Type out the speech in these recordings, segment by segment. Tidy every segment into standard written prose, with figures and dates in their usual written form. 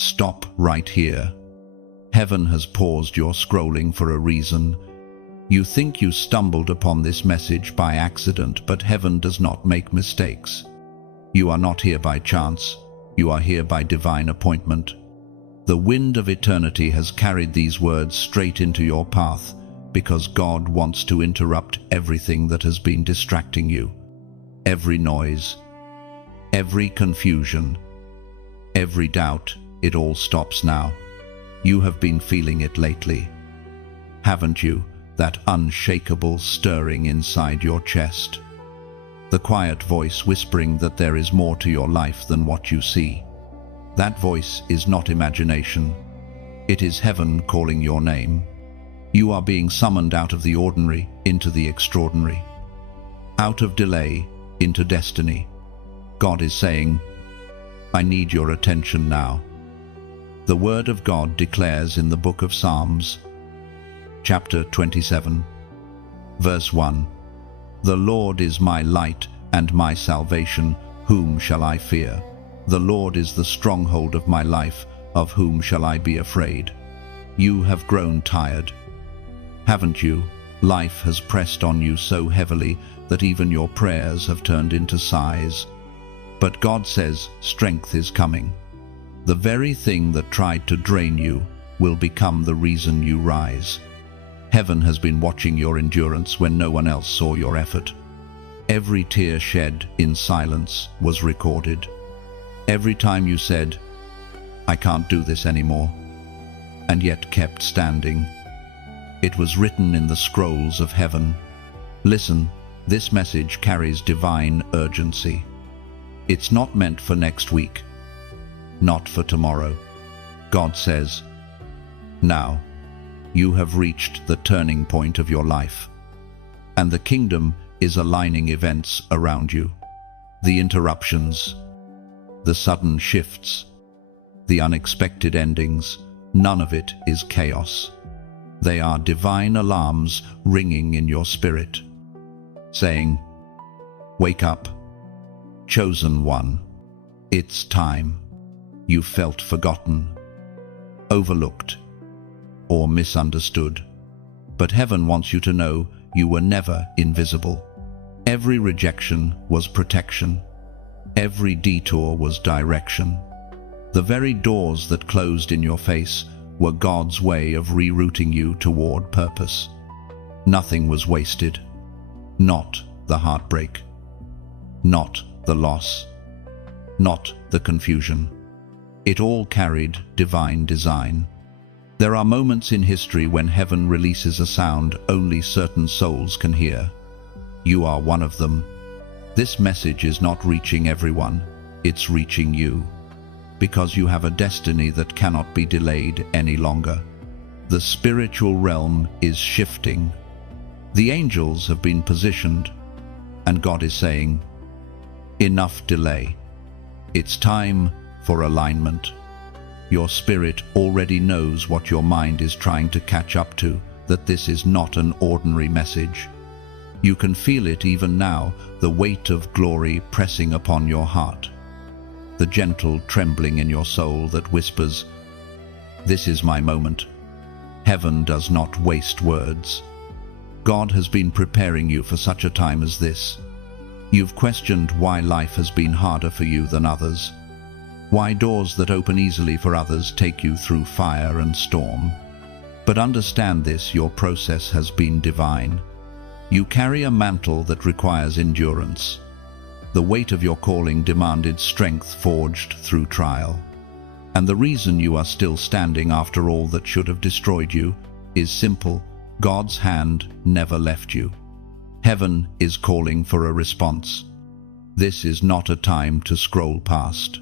Stop right here. Heaven has paused your scrolling for a reason. You think you stumbled upon this message by accident, but heaven does not make mistakes. You are not here by chance. You are here by divine appointment. The wind of eternity has carried these words straight into your path because God wants to interrupt everything that has been distracting you. Every noise, every confusion, every doubt, it all stops now. You have been feeling it lately, haven't you? That unshakable stirring inside your chest. The quiet voice whispering that there is more to your life than what you see. That voice is not imagination. It is heaven calling your name. You are being summoned out of the ordinary into the extraordinary. Out of delay into destiny. God is saying, I need your attention now. The Word of God declares in the book of Psalms, chapter 27, verse 1, The Lord is my light and my salvation, whom shall I fear? The Lord is the stronghold of my life, of whom shall I be afraid? You have grown tired, haven't you? Life has pressed on you so heavily that even your prayers have turned into sighs. But God says strength is coming. The very thing that tried to drain you will become the reason you rise. Heaven has been watching your endurance when no one else saw your effort. Every tear shed in silence was recorded. Every time you said, I can't do this anymore, and yet kept standing. It was written in the scrolls of heaven. Listen, this message carries divine urgency. It's not meant for next week, not for tomorrow. God says, now, you have reached the turning point of your life, and the kingdom is aligning events around you. The interruptions, the sudden shifts, the unexpected endings, none of it is chaos. They are divine alarms ringing in your spirit, saying, wake up, chosen one. It's time. You felt forgotten, overlooked, or misunderstood. But heaven wants you to know you were never invisible. Every rejection was protection. Every detour was direction. The very doors that closed in your face were God's way of rerouting you toward purpose. Nothing was wasted. Not the heartbreak. Not the loss. Not the confusion. It all carried divine design. There are moments in history when heaven releases a sound only certain souls can hear. You are one of them. This message is not reaching everyone, it's reaching you. Because you have a destiny that cannot be delayed any longer. The spiritual realm is shifting. The angels have been positioned, and God is saying, enough delay. It's time for alignment. Your spirit already knows what your mind is trying to catch up to, that this is not an ordinary message. You can feel it even now, the weight of glory pressing upon your heart. The gentle trembling in your soul that whispers, this is my moment. Heaven does not waste words. God has been preparing you for such a time as this. You've questioned why life has been harder for you than others. Why doors that open easily for others take you through fire and storm. But understand this, your process has been divine. You carry a mantle that requires endurance. The weight of your calling demanded strength forged through trial. And the reason you are still standing after all that should have destroyed you is simple. God's hand never left you. Heaven is calling for a response. This is not a time to scroll past.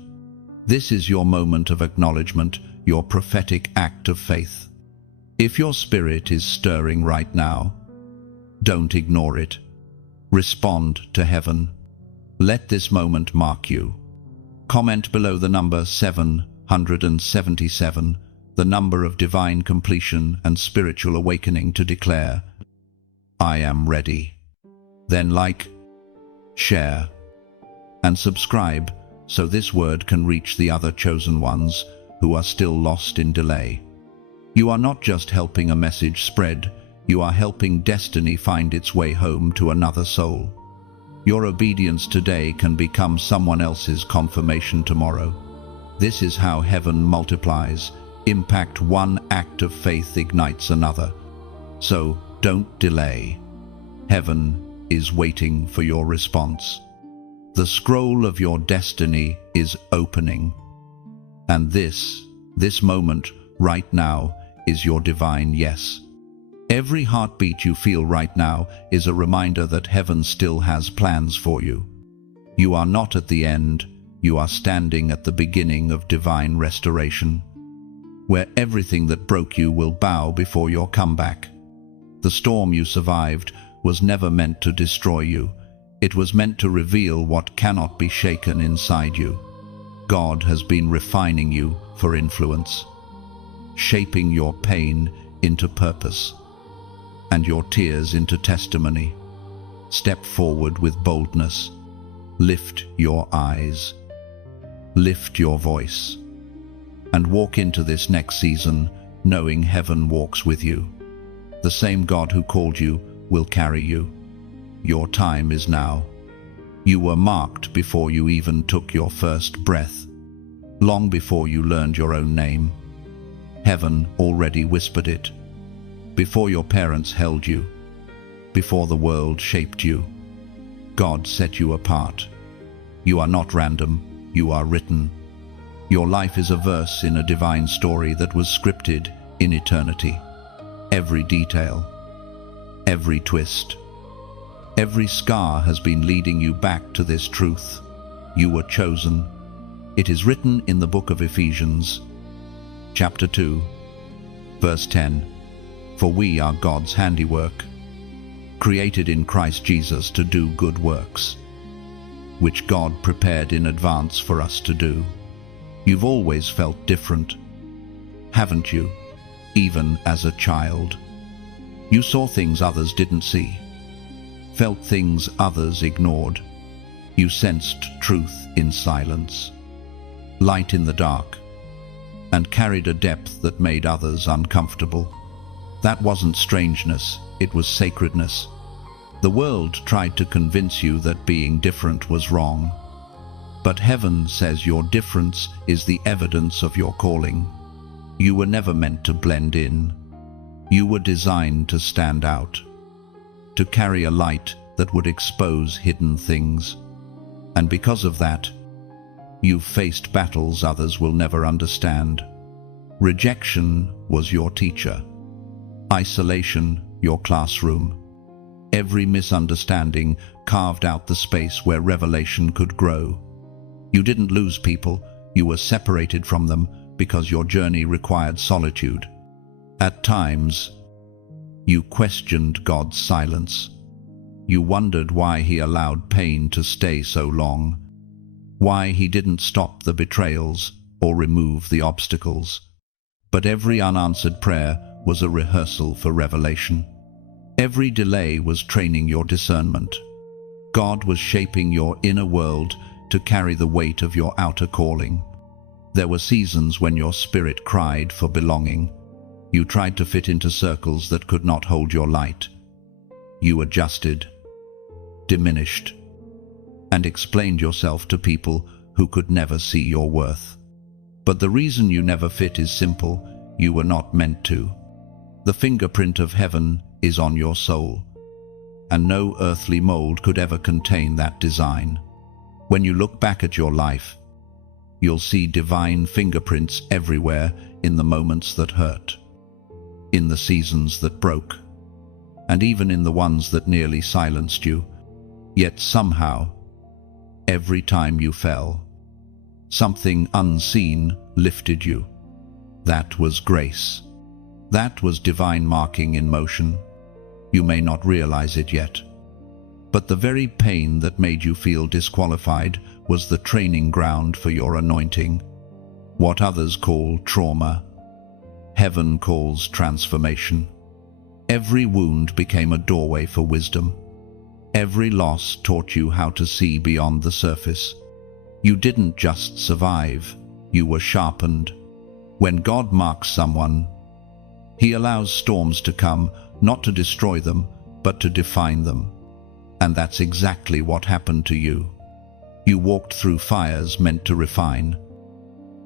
This is your moment of acknowledgement, your prophetic act of faith. If your spirit is stirring right now, don't ignore it. Respond to heaven. Let this moment mark you. Comment below the number 777, the number of divine completion and spiritual awakening, to declare, I am ready. Then like, share, and subscribe so this word can reach the other chosen ones who are still lost in delay. You are not just helping a message spread, you are helping destiny find its way home to another soul. Your obedience today can become someone else's confirmation tomorrow. This is how heaven multiplies. Impact. One act of faith ignites another. So don't delay. Heaven is waiting for your response. The scroll of your destiny is opening. And this moment, right now, is your divine yes. Every heartbeat you feel right now is a reminder that heaven still has plans for you. You are not at the end, you are standing at the beginning of divine restoration, where everything that broke you will bow before your comeback. The storm you survived was never meant to destroy you. It was meant to reveal what cannot be shaken inside you. God has been refining you for influence, shaping your pain into purpose, and your tears into testimony. Step forward with boldness. Lift your eyes. Lift your voice. And walk into this next season knowing heaven walks with you. The same God who called you will carry you. Your time is now. You were marked before you even took your first breath, long before you learned your own name. Heaven already whispered it. Before your parents held you, before the world shaped you, God set you apart. You are not random, you are written. Your life is a verse in a divine story that was scripted in eternity. Every detail, every twist, every scar has been leading you back to this truth. You were chosen. It is written in the book of Ephesians, chapter 2, verse 10. For we are God's handiwork, created in Christ Jesus to do good works, which God prepared in advance for us to do. You've always felt different, haven't you? Even as a child. You saw things others didn't see, felt things others ignored. You sensed truth in silence, light in the dark, and carried a depth that made others uncomfortable. That wasn't strangeness, it was sacredness. The world tried to convince you that being different was wrong. But heaven says your difference is the evidence of your calling. You were never meant to blend in. You were designed to stand out, to carry a light that would expose hidden things. And because of that, you've faced battles others will never understand. Rejection was your teacher. Isolation, your classroom. Every misunderstanding carved out the space where revelation could grow. You didn't lose people, you were separated from them because your journey required solitude. At times, you questioned God's silence. You wondered why He allowed pain to stay so long, why He didn't stop the betrayals or remove the obstacles. But every unanswered prayer was a rehearsal for revelation. Every delay was training your discernment. God was shaping your inner world to carry the weight of your outer calling. There were seasons when your spirit cried for belonging. You tried to fit into circles that could not hold your light. You adjusted, diminished, and explained yourself to people who could never see your worth. But the reason you never fit is simple: you were not meant to. The fingerprint of heaven is on your soul, and no earthly mold could ever contain that design. When you look back at your life, you'll see divine fingerprints everywhere, in the moments that hurt, in the seasons that broke, and even in the ones that nearly silenced you. Yet somehow, every time you fell, something unseen lifted you. That was grace. That was divine marking in motion. You may not realize it yet, but the very pain that made you feel disqualified was the training ground for your anointing. What others call trauma, heaven calls transformation. Every wound became a doorway for wisdom. Every loss taught you how to see beyond the surface. You didn't just survive, you were sharpened. When God marks someone, He allows storms to come, not to destroy them, but to define them. And that's exactly what happened to you. You walked through fires meant to refine,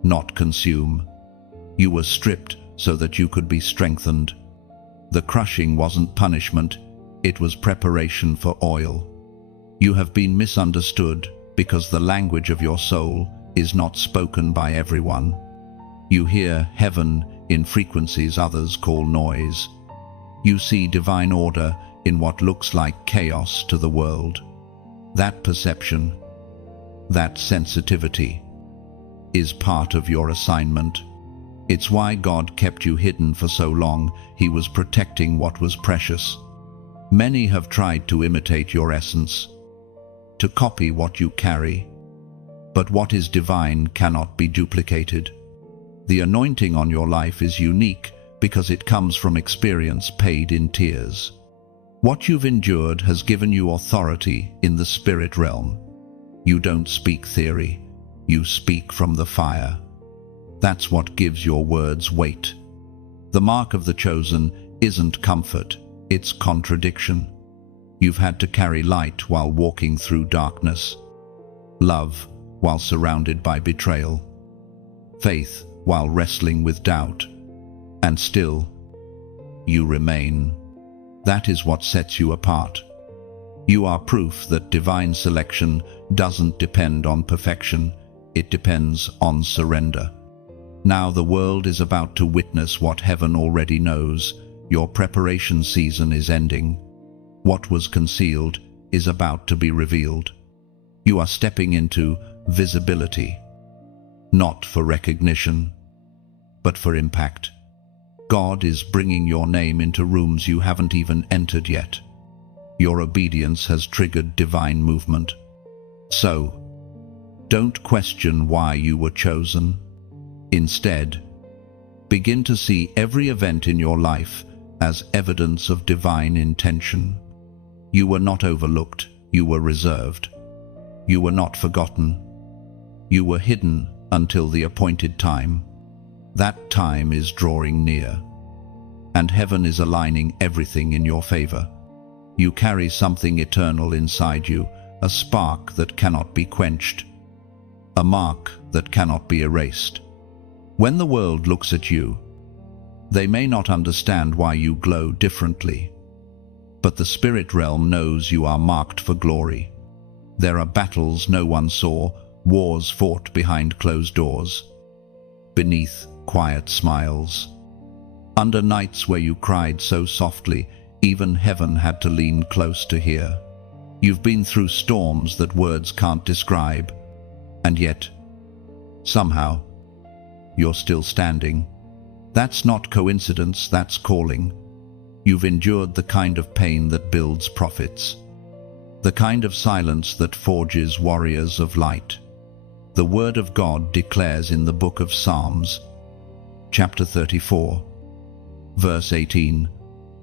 not consume. You were stripped so that you could be strengthened. The crushing wasn't punishment, it was preparation for oil. You have been misunderstood because the language of your soul is not spoken by everyone. You hear heaven in frequencies others call noise. You see divine order in what looks like chaos to the world. That perception, that sensitivity, is part of your assignment. It's why God kept you hidden for so long. He was protecting what was precious. Many have tried to imitate your essence, to copy what you carry, but what is divine cannot be duplicated. The anointing on your life is unique because it comes from experience paid in tears. What you've endured has given you authority in the spirit realm. You don't speak theory, you speak from the fire. That's what gives your words weight. The mark of the chosen isn't comfort, it's contradiction. You've had to carry light while walking through darkness, love while surrounded by betrayal, faith while wrestling with doubt, and still, you remain. That is what sets you apart. You are proof that divine selection doesn't depend on perfection, it depends on surrender. Now the world is about to witness what heaven already knows. Your preparation season is ending. What was concealed is about to be revealed. You are stepping into visibility, not for recognition, but for impact. God is bringing your name into rooms you haven't even entered yet. Your obedience has triggered divine movement. So, don't question why you were chosen. Instead, begin to see every event in your life as evidence of divine intention. You were not overlooked, you were reserved. You were not forgotten. You were hidden until the appointed time. That time is drawing near, and heaven is aligning everything in your favor. You carry something eternal inside you, a spark that cannot be quenched, a mark that cannot be erased. When the world looks at you, they may not understand why you glow differently, but the spirit realm knows you are marked for glory. There are battles no one saw, wars fought behind closed doors, beneath quiet smiles. Under nights where you cried so softly, even heaven had to lean close to hear. You've been through storms that words can't describe, and yet, somehow, you're still standing. That's not coincidence, that's calling. You've endured the kind of pain that builds prophets, the kind of silence that forges warriors of light. The Word of God declares in the book of Psalms, chapter 34, verse 18,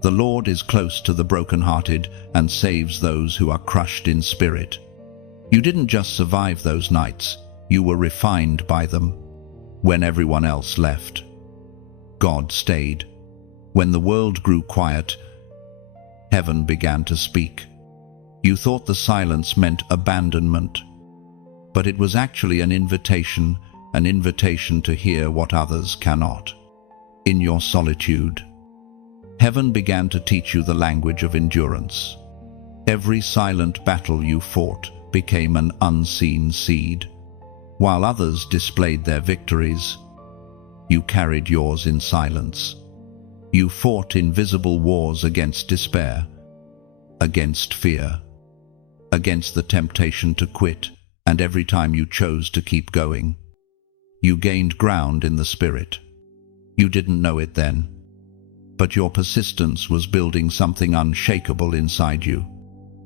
"The Lord is close to the brokenhearted and saves those who are crushed in spirit." You didn't just survive those nights, you were refined by them. When everyone else left, God stayed. When the world grew quiet, heaven began to speak. You thought the silence meant abandonment, but it was actually an invitation to hear what others cannot. In your solitude, heaven began to teach you the language of endurance. Every silent battle you fought became an unseen seed. While others displayed their victories, you carried yours in silence. You fought invisible wars against despair, against fear, against the temptation to quit, and every time you chose to keep going, you gained ground in the spirit. You didn't know it then, but your persistence was building something unshakable inside you.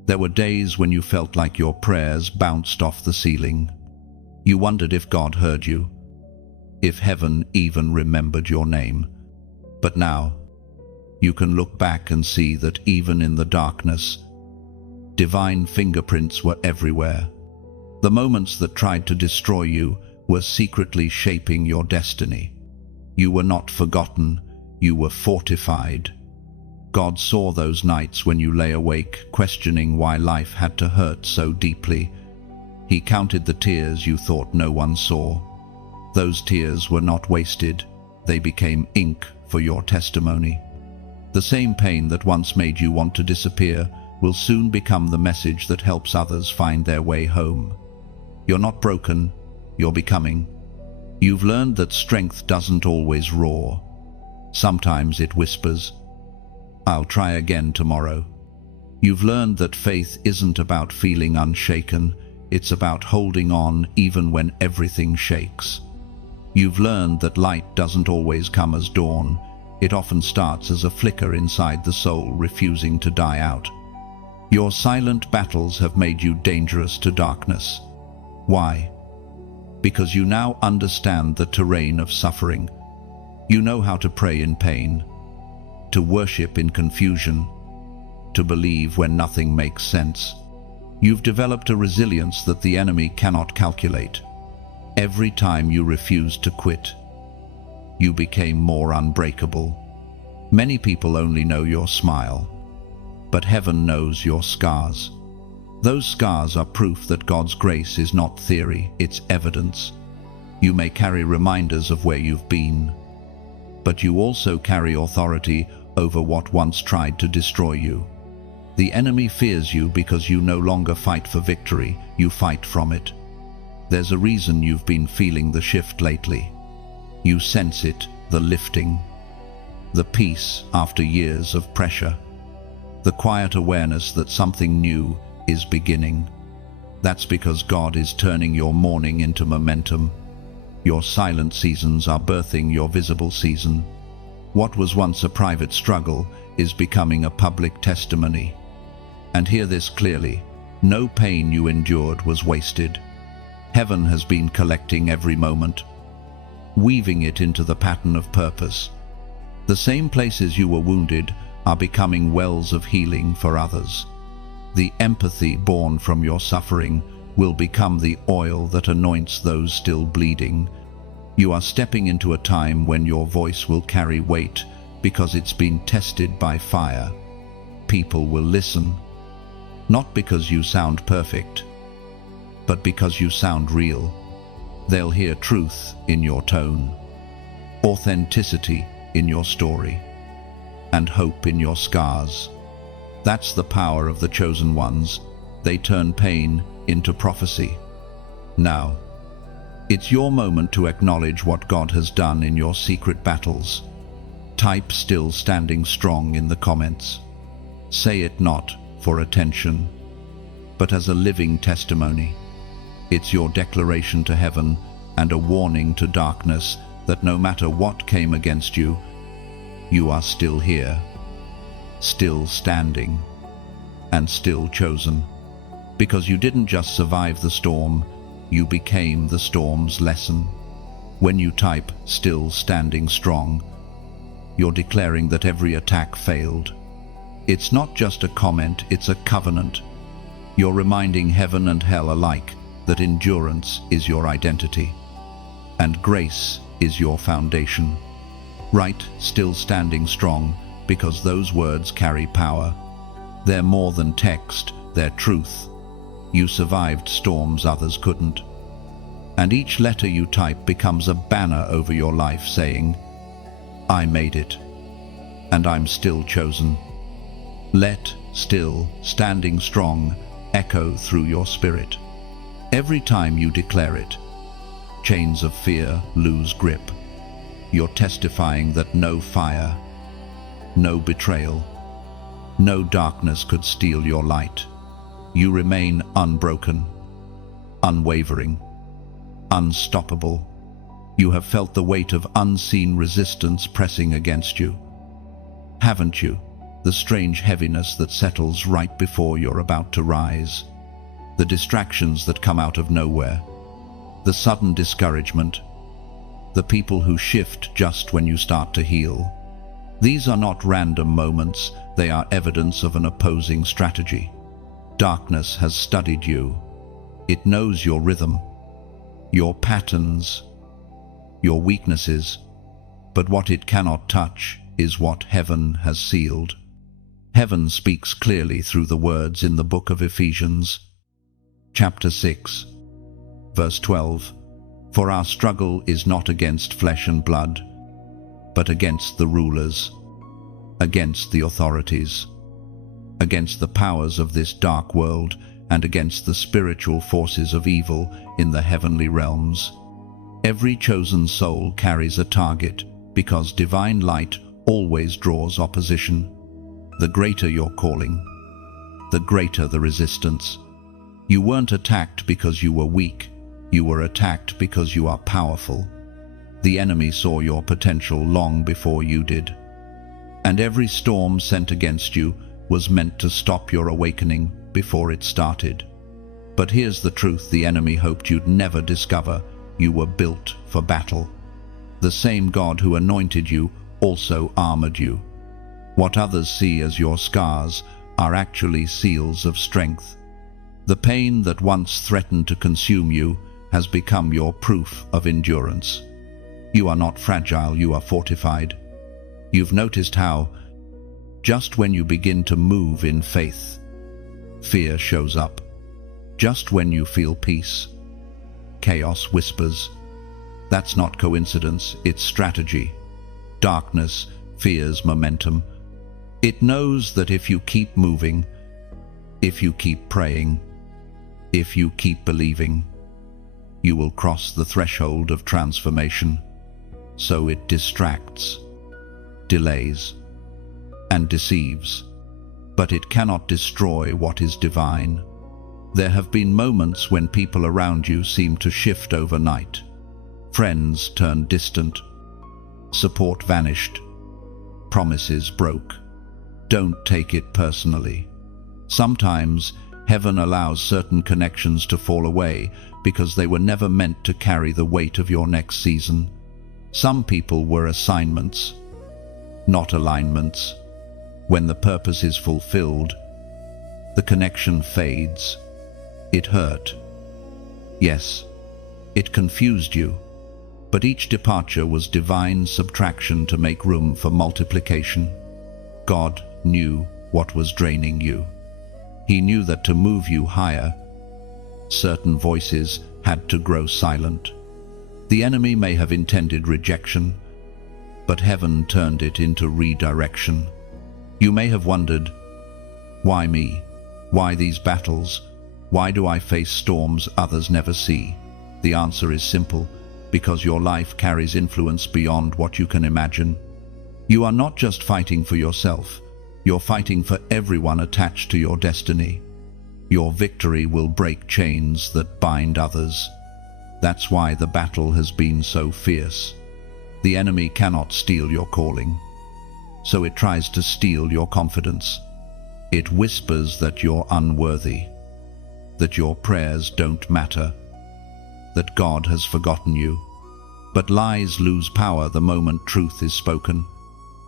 There were days when you felt like your prayers bounced off the ceiling. You wondered if God heard you, if heaven even remembered your name. But now, you can look back and see that even in the darkness, divine fingerprints were everywhere. The moments that tried to destroy you were secretly shaping your destiny. You were not forgotten, you were fortified. God saw those nights when you lay awake, questioning why life had to hurt so deeply. He counted the tears you thought no one saw. Those tears were not wasted, they became ink for your testimony. The same pain that once made you want to disappear will soon become the message that helps others find their way home. You're not broken, you're becoming. You've learned that strength doesn't always roar. Sometimes it whispers, "I'll try again tomorrow." You've learned that faith isn't about feeling unshaken, it's about holding on even when everything shakes. You've learned that light doesn't always come as dawn, it often starts as a flicker inside the soul refusing to die out. Your silent battles have made you dangerous to darkness. Why? Because you now understand the terrain of suffering. You know how to pray in pain, to worship in confusion, to believe when nothing makes sense. You've developed a resilience that the enemy cannot calculate. Every time you refused to quit, you became more unbreakable. Many people only know your smile, but heaven knows your scars. Those scars are proof that God's grace is not theory, it's evidence. You may carry reminders of where you've been, but you also carry authority over what once tried to destroy you. The enemy fears you because you no longer fight for victory, you fight from it. There's a reason you've been feeling the shift lately. You sense it, the lifting, the peace after years of pressure, the quiet awareness that something new is beginning. That's because God is turning your mourning into momentum. Your silent seasons are birthing your visible season. What was once a private struggle is becoming a public testimony. And hear this clearly, no pain you endured was wasted. Heaven has been collecting every moment, weaving it into the pattern of purpose. The same places you were wounded are becoming wells of healing for others. The empathy born from your suffering will become the oil that anoints those still bleeding. You are stepping into a time when your voice will carry weight because it's been tested by fire. People will listen, not because you sound perfect, but because you sound real. They'll hear truth in your tone, authenticity in your story, and hope in your scars. That's the power of the chosen ones. They turn pain into prophecy. Now, it's your moment to acknowledge what God has done in your secret battles. Type "still standing strong" in the comments. Say it not for attention, but as a living testimony. It's your declaration to heaven and a warning to darkness that no matter what came against you, you are still here, still standing, and still chosen. Because you didn't just survive the storm, you became the storm's lesson. When you type "still standing strong," you're declaring that every attack failed. It's not just a comment, it's a covenant. You're reminding heaven and hell alike that endurance is your identity, and grace is your foundation. Write "still standing strong" because those words carry power. They're more than text, they're truth. You survived storms others couldn't. And each letter you type becomes a banner over your life saying, "I made it, and I'm still chosen." Let "still standing strong" echo through your spirit. Every time you declare it, chains of fear lose grip. You're testifying that no fire, no betrayal, no darkness could steal your light. You remain unbroken, unwavering, unstoppable. You have felt the weight of unseen resistance pressing against you, haven't you? The strange heaviness that settles right before you're about to rise. The distractions that come out of nowhere. The sudden discouragement. The people who shift just when you start to heal. These are not random moments, they are evidence of an opposing strategy. Darkness has studied you. It knows your rhythm, your patterns, your weaknesses. but what it cannot touch is what heaven has sealed. Heaven speaks clearly through the words in the book of Ephesians, chapter 6, verse 12. For our struggle is not against flesh and blood, but against the rulers, against the authorities, against the powers of this dark world, and against the spiritual forces of evil in the heavenly realms. Every chosen soul carries a target, because divine light always draws opposition. The greater your calling, the greater the resistance. You weren't attacked because you were weak. You were attacked because you are powerful. The enemy saw your potential long before you did. And every storm sent against you was meant to stop your awakening before it started. But here's the truth the enemy hoped you'd never discover. You were built for battle. The same God who anointed you also armored you. What others see as your scars are actually seals of strength. The pain that once threatened to consume you has become your proof of endurance. You are not fragile, you are fortified. You've noticed how, just when you begin to move in faith, fear shows up. Just when you feel peace, chaos whispers. That's not coincidence, it's strategy. Darkness fears momentum. It knows that if you keep moving, if you keep praying, if you keep believing, you will cross the threshold of transformation. So it distracts, delays, and deceives. But it cannot destroy what is divine. There have been moments when people around you seem to shift overnight. Friends turned distant. Support vanished. Promises broke. Don't take it personally. Sometimes heaven allows certain connections to fall away because they were never meant to carry the weight of your next season. Some people were assignments, not alignments. When the purpose is fulfilled, the connection fades. It hurt. Yes, it confused you. But each departure was divine subtraction to make room for multiplication. God knew what was draining you. He knew that to move you higher, certain voices had to grow silent. The enemy may have intended rejection, but heaven turned it into redirection. You may have wondered, why me? Why these battles? Why do I face storms others never see? The answer is simple, because your life carries influence beyond what you can imagine. You are not just fighting for yourself, you're fighting for everyone attached to your destiny. Your victory will break chains that bind others. That's why the battle has been so fierce. The enemy cannot steal your calling, so it tries to steal your confidence. It whispers that you're unworthy, that your prayers don't matter, that God has forgotten you. But lies lose power the moment truth is spoken.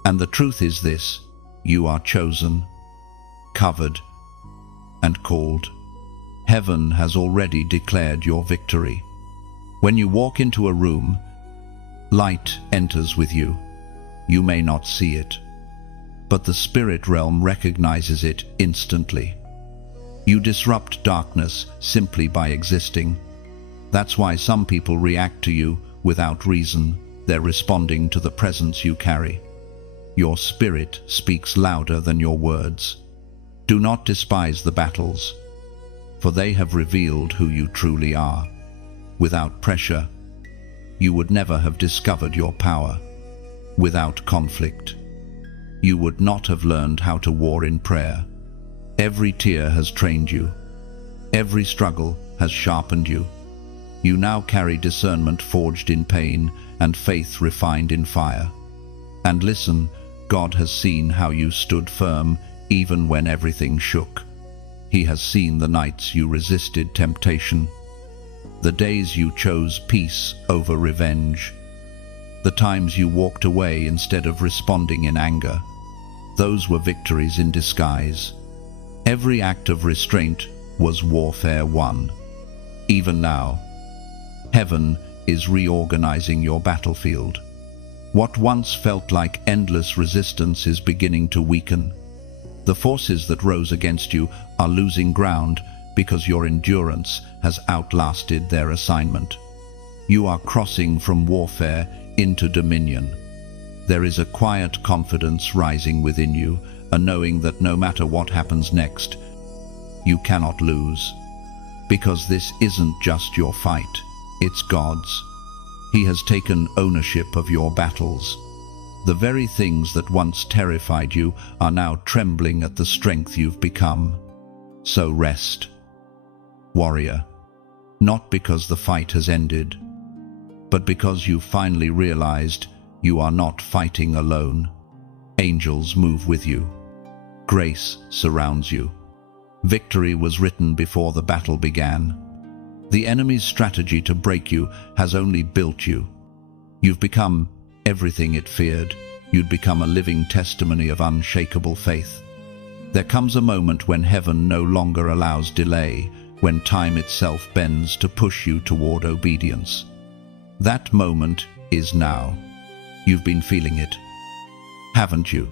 And the truth is this: you are chosen, covered, and called. Heaven has already declared your victory. When you walk into a room, light enters with you. You may not see it, but the spirit realm recognizes it instantly. You disrupt darkness simply by existing. That's why some people react to you without reason. They're responding to the presence you carry. Your spirit speaks louder than your words. Do not despise the battles, for they have revealed who you truly are. Without pressure, you would never have discovered your power. Without conflict, you would not have learned how to war in prayer. Every tear has trained you. Every struggle has sharpened you. You now carry discernment forged in pain and faith refined in fire. And listen, God has seen how you stood firm even when everything shook. He has seen the nights you resisted temptation, the days you chose peace over revenge, the times you walked away instead of responding in anger. Those were victories in disguise. Every act of restraint was warfare won. Even now, heaven is reorganizing your battlefield. What once felt like endless resistance is beginning to weaken. The forces that rose against you are losing ground because your endurance has outlasted their assignment. You are crossing from warfare into dominion. There is a quiet confidence rising within you, a knowing that no matter what happens next, you cannot lose. Because this isn't just your fight, it's God's. He has taken ownership of your battles. The very things that once terrified you are now trembling at the strength you've become. So rest, warrior, not because the fight has ended, but because you finally realized you are not fighting alone. Angels move with you. Grace surrounds you. Victory was written before the battle began. The enemy's strategy to break you has only built you. You've become everything it feared. You'd become a living testimony of unshakable faith. There comes a moment when heaven no longer allows delay, when time itself bends to push you toward obedience. That moment is now. You've been feeling it, haven't you?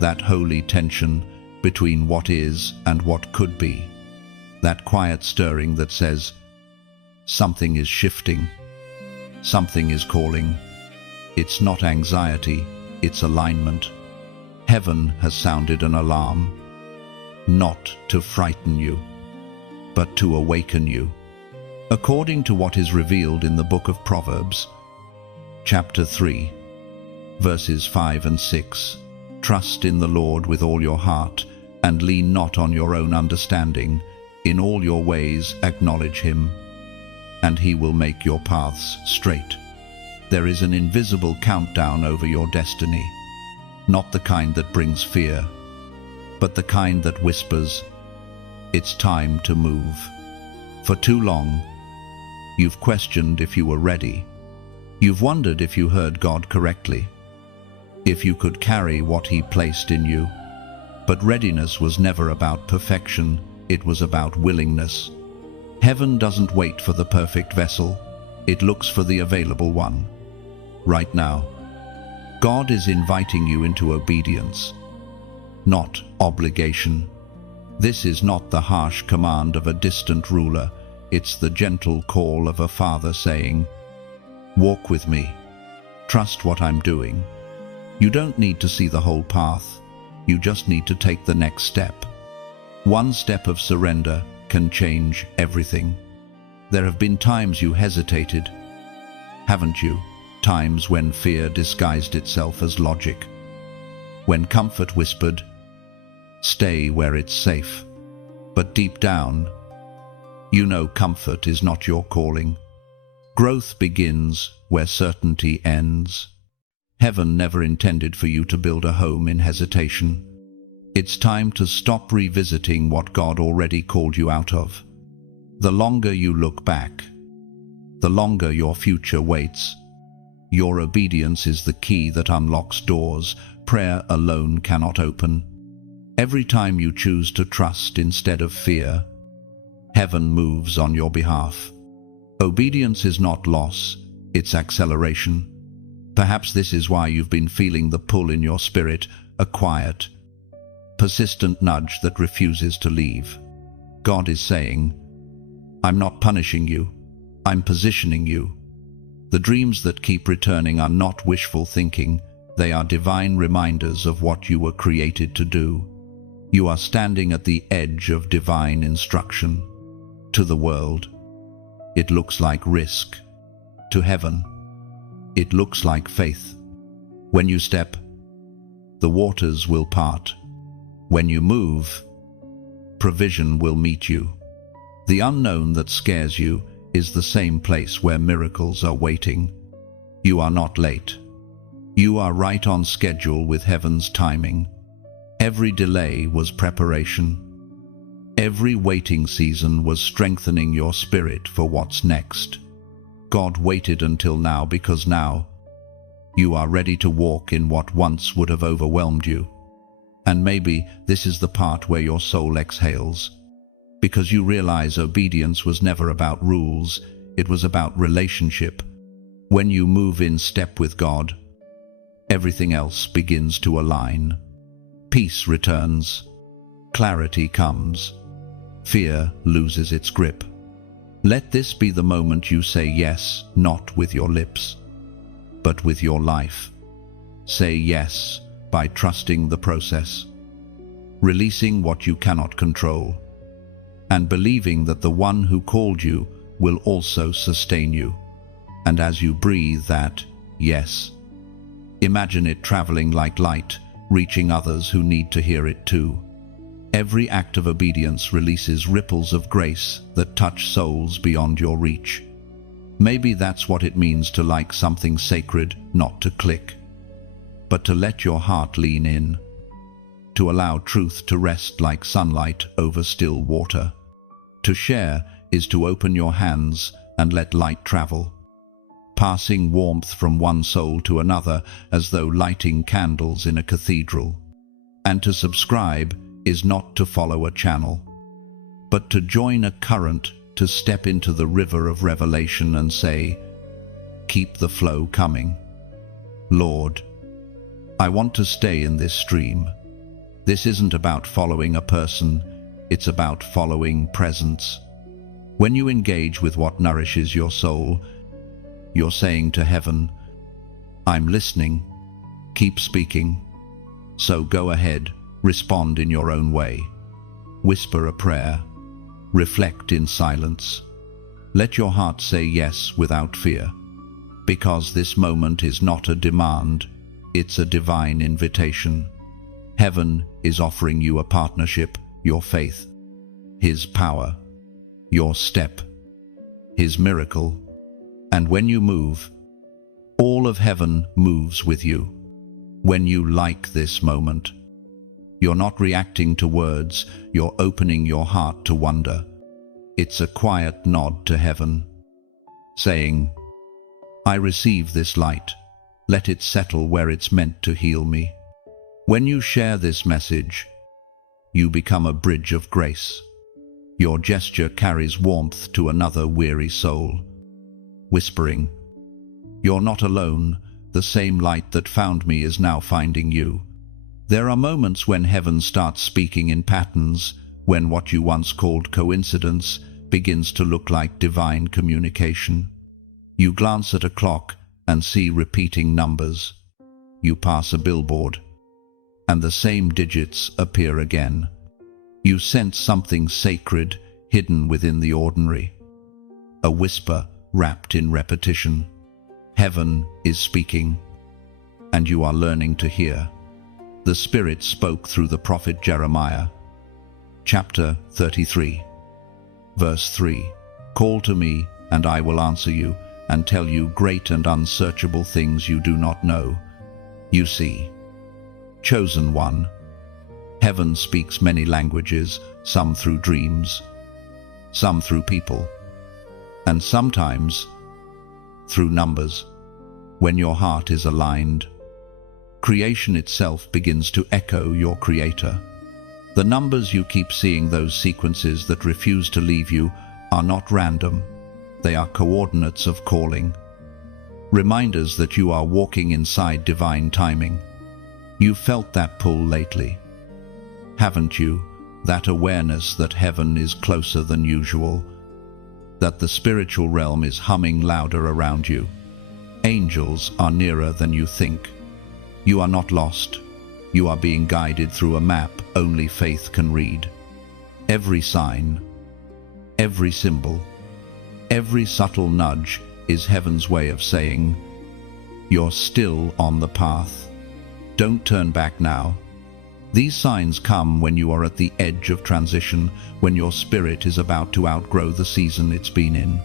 That holy tension between what is and what could be. That quiet stirring that says, something is shifting, something is calling. It's not anxiety, it's alignment. Heaven has sounded an alarm, not to frighten you, but to awaken you. According to what is revealed in the book of Proverbs, chapter 3, verses 5 and 6, trust in the Lord with all your heart, and lean not on your own understanding. In all your ways acknowledge him, and he will make your paths straight. There is an invisible countdown over your destiny, not the kind that brings fear, but the kind that whispers, it's time to move. For too long, you've questioned if you were ready. You've wondered if you heard God correctly, if you could carry what he placed in you. But readiness was never about perfection, it was about willingness. Heaven doesn't wait for the perfect vessel, it looks for the available one. Right now, God is inviting you into obedience, not obligation. This is not the harsh command of a distant ruler, it's the gentle call of a father saying, walk with me, trust what I'm doing. You don't need to see the whole path, you just need to take the next step. One step of surrender can change everything. There have been times you hesitated, haven't you? Times when fear disguised itself as logic, when comfort whispered, stay where it's safe. But deep down, you know comfort is not your calling. Growth begins where certainty ends. Heaven never intended for you to build a home in hesitation. It's time to stop revisiting what God already called you out of. The longer you look back, the longer your future waits. Your obedience is the key that unlocks doors prayer alone cannot open. Every time you choose to trust instead of fear, heaven moves on your behalf. Obedience is not loss, it's acceleration. Perhaps this is why you've been feeling the pull in your spirit, a quiet, persistent nudge that refuses to leave. God is saying, I'm not punishing you, I'm positioning you. The dreams that keep returning are not wishful thinking, they are divine reminders of what you were created to do. You are standing at the edge of divine instruction. To the world, it looks like risk. To heaven, it looks like faith. When you step, the waters will part. When you move, provision will meet you. The unknown that scares you is the same place where miracles are waiting. You are not late. You are right on schedule with heaven's timing. Every delay was preparation. Every waiting season was strengthening your spirit for what's next. God waited until now because now you are ready to walk in what once would have overwhelmed you. And maybe this is the part where your soul exhales, because you realize obedience was never about rules, it was about relationship. When you move in step with God, everything else begins to align. Peace returns. Clarity comes. Fear loses its grip. Let this be the moment you say yes, not with your lips, but with your life. Say yes by trusting the process, releasing what you cannot control, and believing that the one who called you will also sustain you. And as you breathe that yes, imagine it traveling like light, reaching others who need to hear it too. Every act of obedience releases ripples of grace that touch souls beyond your reach. Maybe that's what it means to like something sacred, not to click, but to let your heart lean in, to allow truth to rest like sunlight over still water. To share is to open your hands and let light travel, passing warmth from one soul to another as though lighting candles in a cathedral. And to subscribe is not to follow a channel, but to join a current, to step into the river of revelation and say, keep the flow coming. Lord, I want to stay in this stream. This isn't about following a person, it's about following presence. When you engage with what nourishes your soul, you're saying to heaven, I'm listening, keep speaking. So go ahead, respond in your own way. Whisper a prayer, reflect in silence. Let your heart say yes without fear, because this moment is not a demand, it's a divine invitation. Heaven is offering you a partnership, your faith, His power, your step, His miracle. And when you move, all of heaven moves with you. When you like this moment, you're not reacting to words, you're opening your heart to wonder. It's a quiet nod to heaven, saying, I receive this light. Let it settle where it's meant to heal me. When you share this message, you become a bridge of grace. Your gesture carries warmth to another weary soul, whispering, you're not alone, the same light that found me is now finding you. There are moments when heaven starts speaking in patterns, when what you once called coincidence begins to look like divine communication. You glance at a clock and see repeating numbers. You pass a billboard, and the same digits appear again. You sense something sacred hidden within the ordinary, a whisper wrapped in repetition. Heaven is speaking, and you are learning to hear. The Spirit spoke through the prophet Jeremiah. Chapter 33, verse 3. Call to me, and I will answer you, and tell you great and unsearchable things you do not know. You see, chosen one, heaven speaks many languages, some through dreams, some through people, and sometimes through numbers. When your heart is aligned, creation itself begins to echo your Creator. The numbers you keep seeing, those sequences that refuse to leave you, are not random. They are coordinates of calling, reminders that you are walking inside divine timing. You've felt that pull lately, haven't you? That awareness that heaven is closer than usual, that the spiritual realm is humming louder around you. Angels are nearer than you think. You are not lost. You are being guided through a map only faith can read. Every sign, every symbol, every subtle nudge is heaven's way of saying, you're still on the path. Don't turn back now. These signs come when you are at the edge of transition, when your spirit is about to outgrow the season it's been in.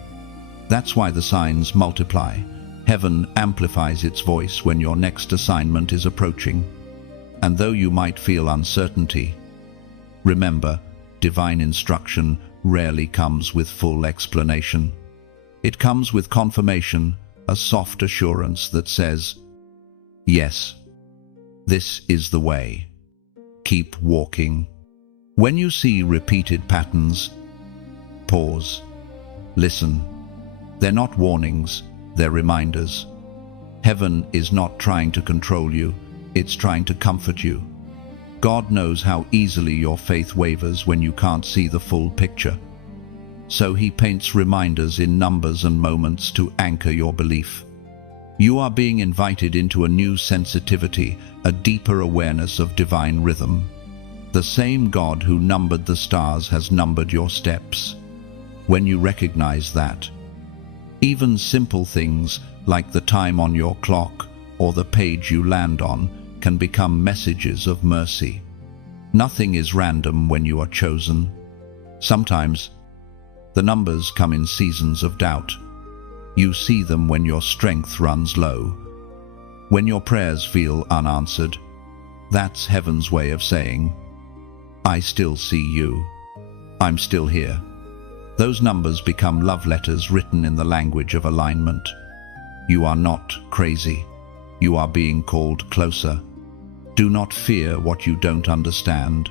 That's why the signs multiply. Heaven amplifies its voice when your next assignment is approaching. And though you might feel uncertainty, remember, divine instruction rarely comes with full explanation. It comes with confirmation, a soft assurance that says, yes, this is the way. Keep walking. When you see repeated patterns, pause. Listen. They're not warnings, they're reminders. Heaven is not trying to control you, it's trying to comfort you. God knows how easily your faith wavers when you can't see the full picture. So he paints reminders in numbers and moments to anchor your belief. You are being invited into a new sensitivity, a deeper awareness of divine rhythm. The same God who numbered the stars has numbered your steps. When you recognize that, even simple things like the time on your clock or the page you land on can become messages of mercy. Nothing is random when you are chosen. Sometimes the numbers come in seasons of doubt. You see them when your strength runs low, when your prayers feel unanswered. That's heaven's way of saying, I still see you. I'm still here. Those numbers become love letters written in the language of alignment. You are not crazy. You are being called closer. Do not fear what you don't understand.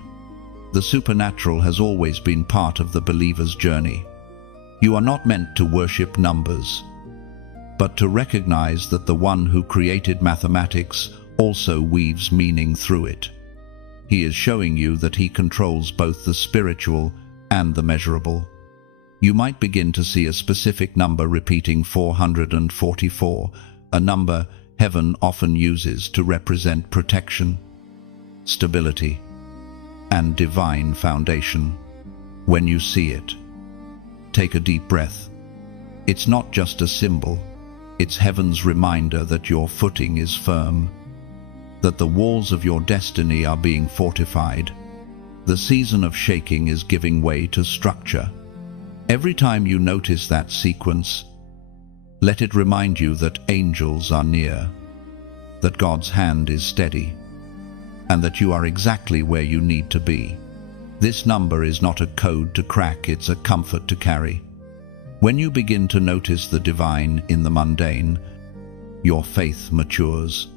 The supernatural has always been part of the believer's journey. You are not meant to worship numbers, but to recognize that the one who created mathematics also weaves meaning through it. He is showing you that he controls both the spiritual and the measurable. You might begin to see a specific number repeating 444, a number heaven often uses to represent protection, stability, and divine foundation. When you see it, take a deep breath. It's not just a symbol, it's heaven's reminder that your footing is firm, that the walls of your destiny are being fortified. The season of shaking is giving way to structure. Every time you notice that sequence, let it remind you that angels are near, that God's hand is steady, and that you are exactly where you need to be. This number is not a code to crack, it's a comfort to carry. When you begin to notice the divine in the mundane, your faith matures.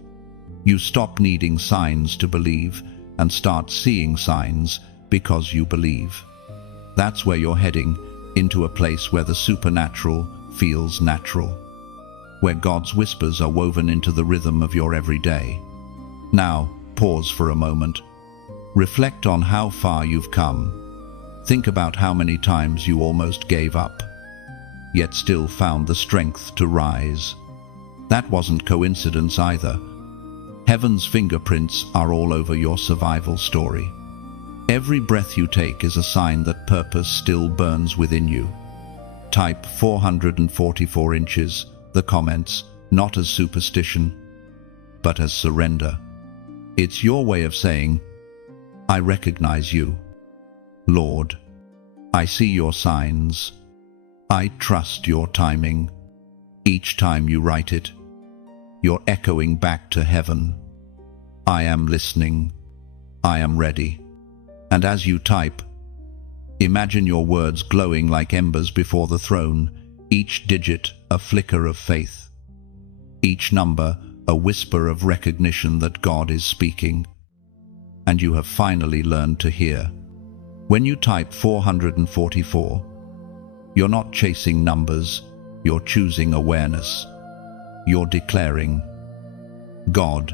You stop needing signs to believe and start seeing signs because you believe. That's where you're heading, into a place where the supernatural feels natural, where God's whispers are woven into the rhythm of your everyday. Now, pause for a moment. Reflect on how far you've come. Think about how many times you almost gave up, yet still found the strength to rise. That wasn't coincidence either. Heaven's fingerprints are all over your survival story. Every breath you take is a sign that purpose still burns within you. Type 444 inches, the comments, not as superstition, but as surrender. It's your way of saying, I recognize you, Lord. I see your signs. I trust your timing. Each time you write it, you're echoing back to heaven. I am listening. I am ready. And as you type, imagine your words glowing like embers before the throne, each digit a flicker of faith, each number a whisper of recognition that God is speaking. And you have finally learned to hear. When you type 444, you're not chasing numbers, you're choosing awareness. You're declaring, God,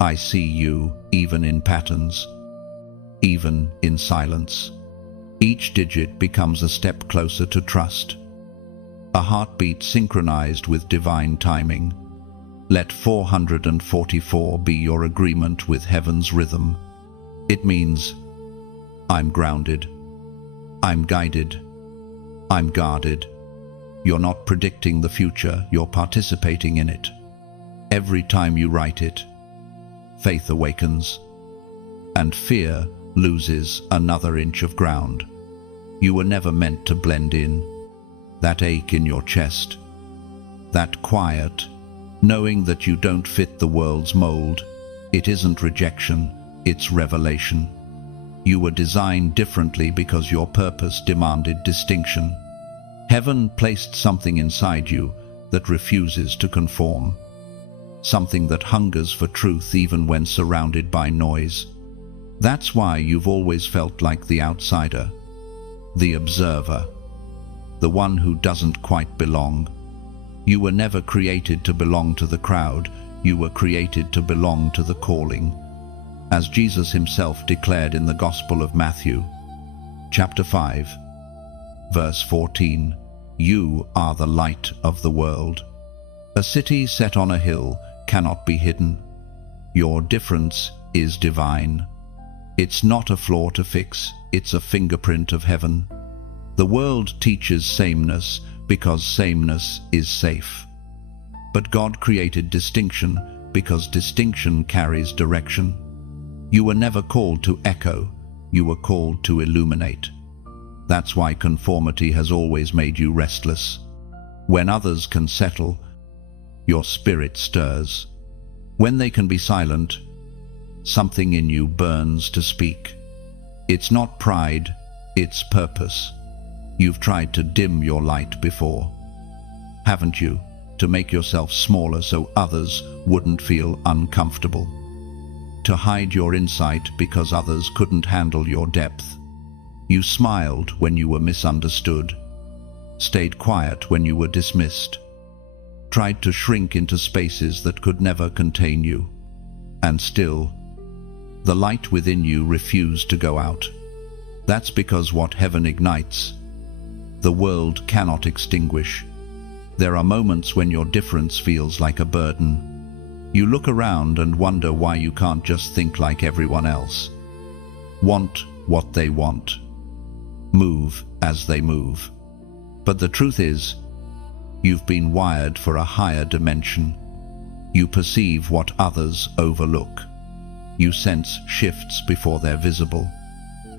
I see you even in patterns, even in silence. Each digit becomes a step closer to trust, a heartbeat synchronized with divine timing. Let 444 be your agreement with heaven's rhythm. It means, I'm grounded, I'm guided, I'm guarded. You're not predicting the future, you're participating in it. Every time you write it, faith awakens, and fear loses another inch of ground. You were never meant to blend in. That ache in your chest, that quiet, knowing that you don't fit the world's mold, it isn't rejection, it's revelation. You were designed differently because your purpose demanded distinction. Heaven placed something inside you that refuses to conform, something that hungers for truth even when surrounded by noise. That's why you've always felt like the outsider, the observer, the one who doesn't quite belong. You were never created to belong to the crowd. You were created to belong to the calling. As Jesus himself declared in the Gospel of Matthew, chapter 5, verse 14, "You are the light of the world." A city set on a hill cannot be hidden. Your difference is divine. It's not a flaw to fix, it's a fingerprint of heaven. The world teaches sameness because sameness is safe. But God created distinction because distinction carries direction. You were never called to echo, you were called to illuminate. That's why conformity has always made you restless. When others can settle, your spirit stirs. When they can be silent, something in you burns to speak. It's not pride, it's purpose. You've tried to dim your light before, haven't you? To make yourself smaller so others wouldn't feel uncomfortable. To hide your insight because others couldn't handle your depth. You smiled when you were misunderstood, stayed quiet when you were dismissed, tried to shrink into spaces that could never contain you. And still, the light within you refused to go out. That's because what heaven ignites, the world cannot extinguish. There are moments when your difference feels like a burden. You look around and wonder why you can't just think like everyone else. Want what they want. Move as they move. But the truth is, you've been wired for a higher dimension. You perceive what others overlook. You sense shifts before they're visible.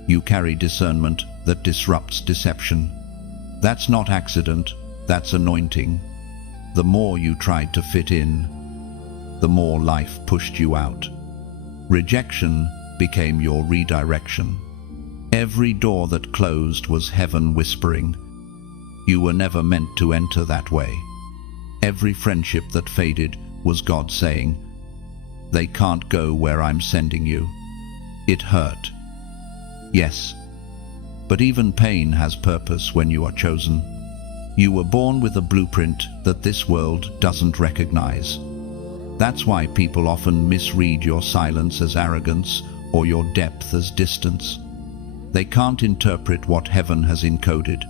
You carry discernment that disrupts deception. That's not accident, that's anointing. The more you tried to fit in, the more life pushed you out. Rejection became your redirection. Every door that closed was heaven whispering, "You were never meant to enter that way." Every friendship that faded was God saying, "They can't go where I'm sending you." It hurt. Yes, but even pain has purpose when you are chosen. You were born with a blueprint that this world doesn't recognize. That's why people often misread your silence as arrogance or your depth as distance. They can't interpret what heaven has encoded.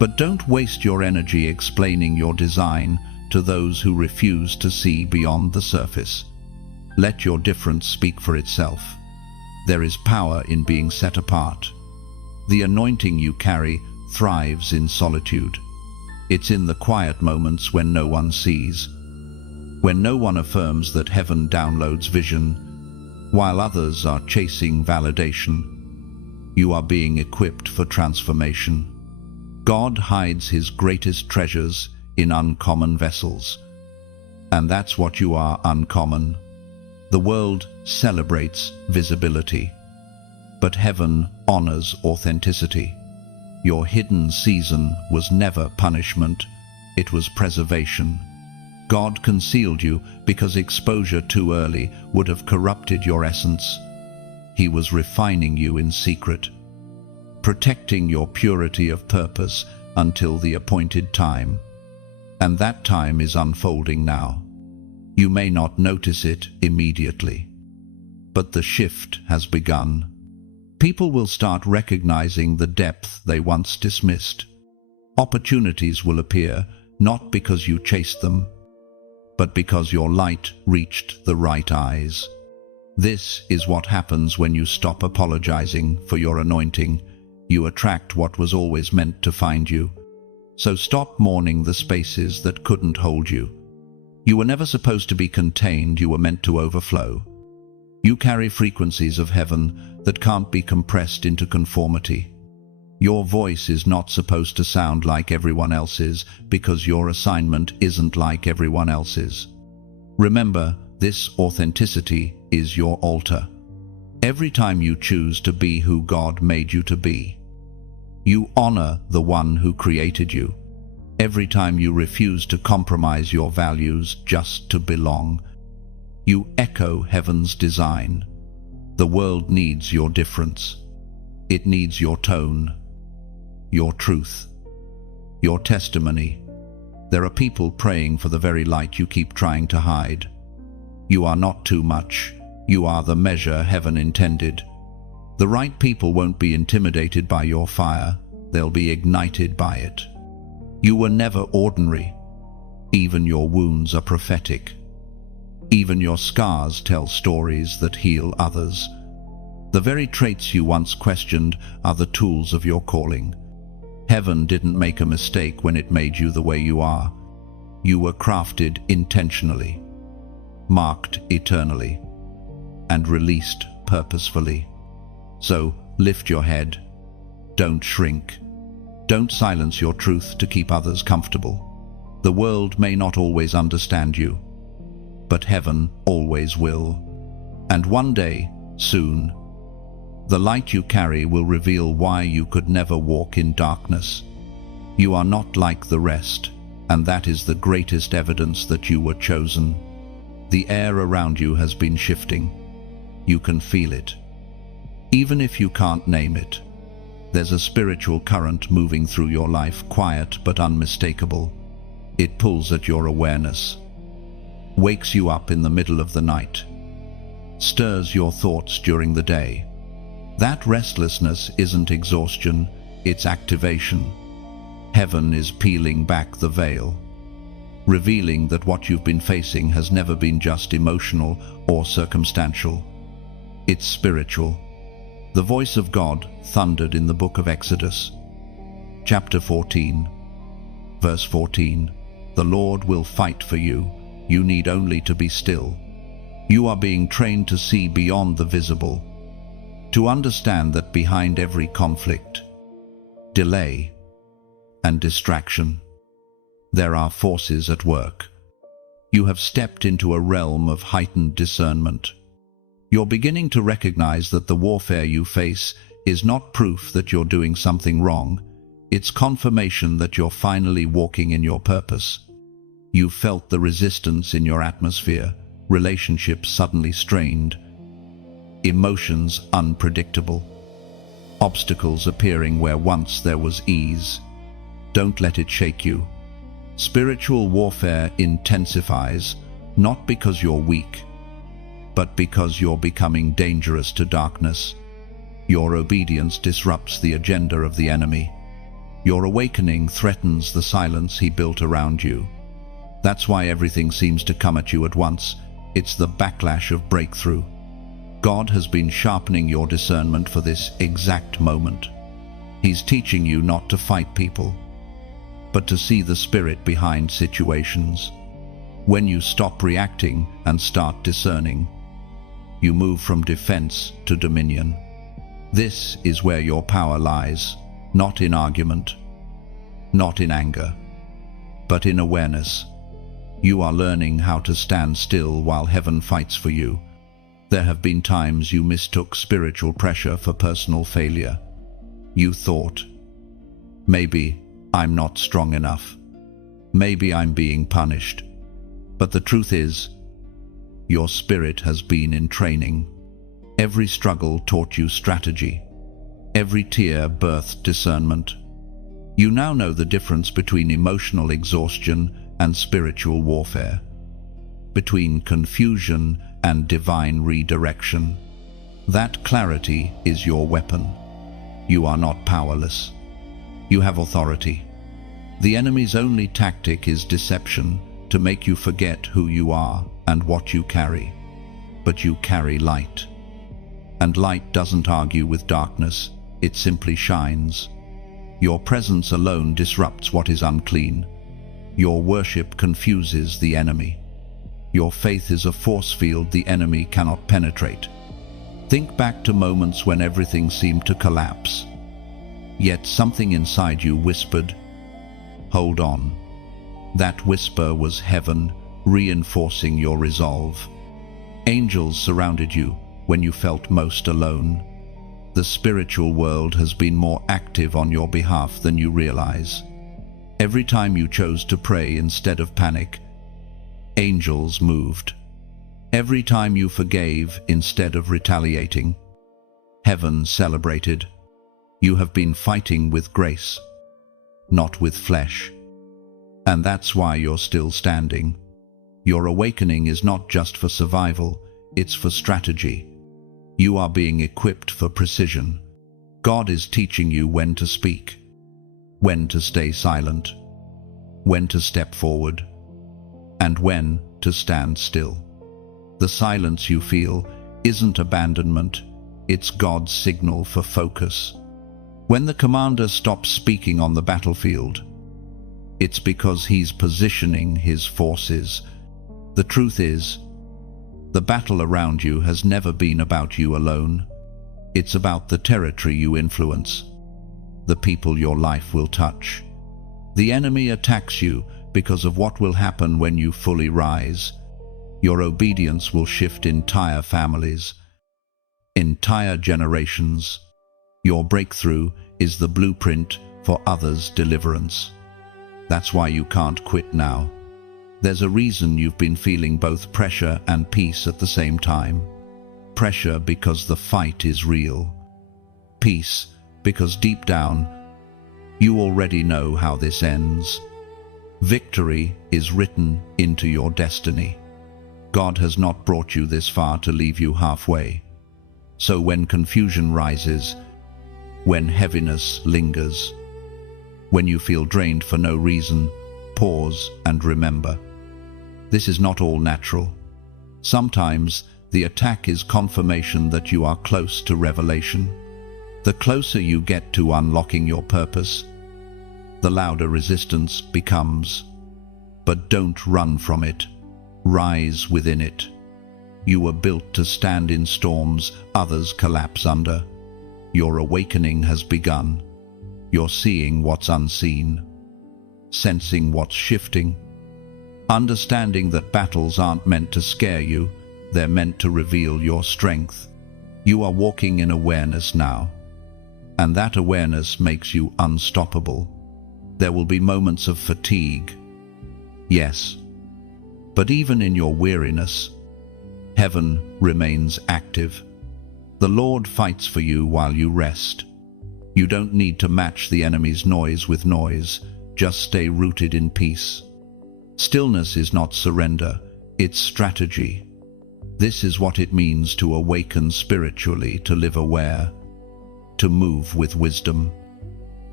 But don't waste your energy explaining your design to those who refuse to see beyond the surface. Let your difference speak for itself. There is power in being set apart. The anointing you carry thrives in solitude. It's in the quiet moments when no one sees, when no one affirms that heaven downloads vision, while others are chasing validation. You are being equipped for transformation. God hides his greatest treasures in uncommon vessels. And that's what you are, uncommon. The world celebrates visibility, but heaven honors authenticity. Your hidden season was never punishment, it was preservation. God concealed you because exposure too early would have corrupted your essence. He was refining you in secret, protecting your purity of purpose until the appointed time. And that time is unfolding now. You may not notice it immediately, but the shift has begun. People will start recognizing the depth they once dismissed. Opportunities will appear, not because you chased them, but because your light reached the right eyes. This is what happens when you stop apologizing for your anointing. You attract what was always meant to find you. So stop mourning the spaces that couldn't hold you. You were never supposed to be contained, you were meant to overflow. You carry frequencies of heaven that can't be compressed into conformity. Your voice is not supposed to sound like everyone else's because your assignment isn't like everyone else's. Remember, this authenticity is your altar. Every time you choose to be who God made you to be, you honor the one who created you. Every time you refuse to compromise your values just to belong, you echo heaven's design. The world needs your difference. It needs your tone, your truth, your testimony. There are people praying for the very light you keep trying to hide. You are not too much. You are the measure heaven intended. The right people won't be intimidated by your fire. They'll be ignited by it. You were never ordinary. Even your wounds are prophetic. Even your scars tell stories that heal others. The very traits you once questioned are the tools of your calling. Heaven didn't make a mistake when it made you the way you are. You were crafted intentionally, marked eternally, and released purposefully. So lift your head. Don't shrink. Don't silence your truth to keep others comfortable. The world may not always understand you, but heaven always will. And one day, soon, the light you carry will reveal why you could never walk in darkness. You are not like the rest, and that is the greatest evidence that you were chosen. The air around you has been shifting. You can feel it. Even if you can't name it, there's a spiritual current moving through your life, quiet but unmistakable. It pulls at your awareness, wakes you up in the middle of the night, stirs your thoughts during the day. That restlessness isn't exhaustion, it's activation. Heaven is peeling back the veil, revealing that what you've been facing has never been just emotional or circumstantial. It's spiritual. The voice of God thundered in the book of Exodus, chapter 14, verse 14. The Lord will fight for you. You need only to be still. You are being trained to see beyond the visible, to understand that behind every conflict, delay, and distraction, there are forces at work. You have stepped into a realm of heightened discernment. You're beginning to recognize that the warfare you face is not proof that you're doing something wrong. It's confirmation that you're finally walking in your purpose. You've felt the resistance in your atmosphere, relationships suddenly strained, emotions unpredictable, obstacles appearing where once there was ease. Don't let it shake you. Spiritual warfare intensifies, not because you're weak, but because you're becoming dangerous to darkness. Your obedience disrupts the agenda of the enemy. Your awakening threatens the silence he built around you. That's why everything seems to come at you at once. It's the backlash of breakthrough. God has been sharpening your discernment for this exact moment. He's teaching you not to fight people, but to see the spirit behind situations. When you stop reacting and start discerning, you move from defense to dominion. This is where your power lies, not in argument, not in anger, but in awareness. You are learning how to stand still while heaven fights for you. There have been times you mistook spiritual pressure for personal failure. You thought, maybe I'm not strong enough. Maybe I'm being punished. But the truth is, your spirit has been in training. Every struggle taught you strategy. Every tear birthed discernment. You now know the difference between emotional exhaustion and spiritual warfare, between confusion and divine redirection. That clarity is your weapon. You are not powerless. You have authority. The enemy's only tactic is deception, to make you forget who you are and what you carry. But you carry light. And light doesn't argue with darkness, it simply shines. Your presence alone disrupts what is unclean. Your worship confuses the enemy. Your faith is a force field the enemy cannot penetrate. Think back to moments when everything seemed to collapse. Yet something inside you whispered, "Hold on." That whisper was heaven reinforcing your resolve. Angels surrounded you when you felt most alone. The spiritual world has been more active on your behalf than you realize. Every time you chose to pray instead of panic, angels moved. Every time you forgave instead of retaliating, heaven celebrated. You have been fighting with grace, not with flesh. And that's why you're still standing. Your awakening is not just for survival, it's for strategy. You are being equipped for precision. God is teaching you when to speak, when to stay silent, when to step forward, and when to stand still. The silence you feel isn't abandonment, it's God's signal for focus. When the commander stops speaking on the battlefield, it's because he's positioning his forces. The truth is, the battle around you has never been about you alone. It's about the territory you influence, the people your life will touch. The enemy attacks you because of what will happen when you fully rise. Your obedience will shift entire families, entire generations. Your breakthrough is the blueprint for others' deliverance. That's why you can't quit now. There's a reason you've been feeling both pressure and peace at the same time. Pressure because the fight is real. Peace because deep down, you already know how this ends. Victory is written into your destiny. God has not brought you this far to leave you halfway. So when confusion rises, when heaviness lingers, when you feel drained for no reason, pause and remember. This is not all natural. Sometimes the attack is confirmation that you are close to revelation. The closer you get to unlocking your purpose, the louder resistance becomes. But don't run from it. Rise within it. You were built to stand in storms others collapse under. Your awakening has begun. You're seeing what's unseen, sensing what's shifting, understanding that battles aren't meant to scare you, they're meant to reveal your strength. You are walking in awareness now, and that awareness makes you unstoppable. There will be moments of fatigue, yes, but even in your weariness, heaven remains active. The Lord fights for you while you rest. You don't need to match the enemy's noise with noise, just stay rooted in peace. Stillness is not surrender, it's strategy. This is what it means to awaken spiritually, to live aware, to move with wisdom,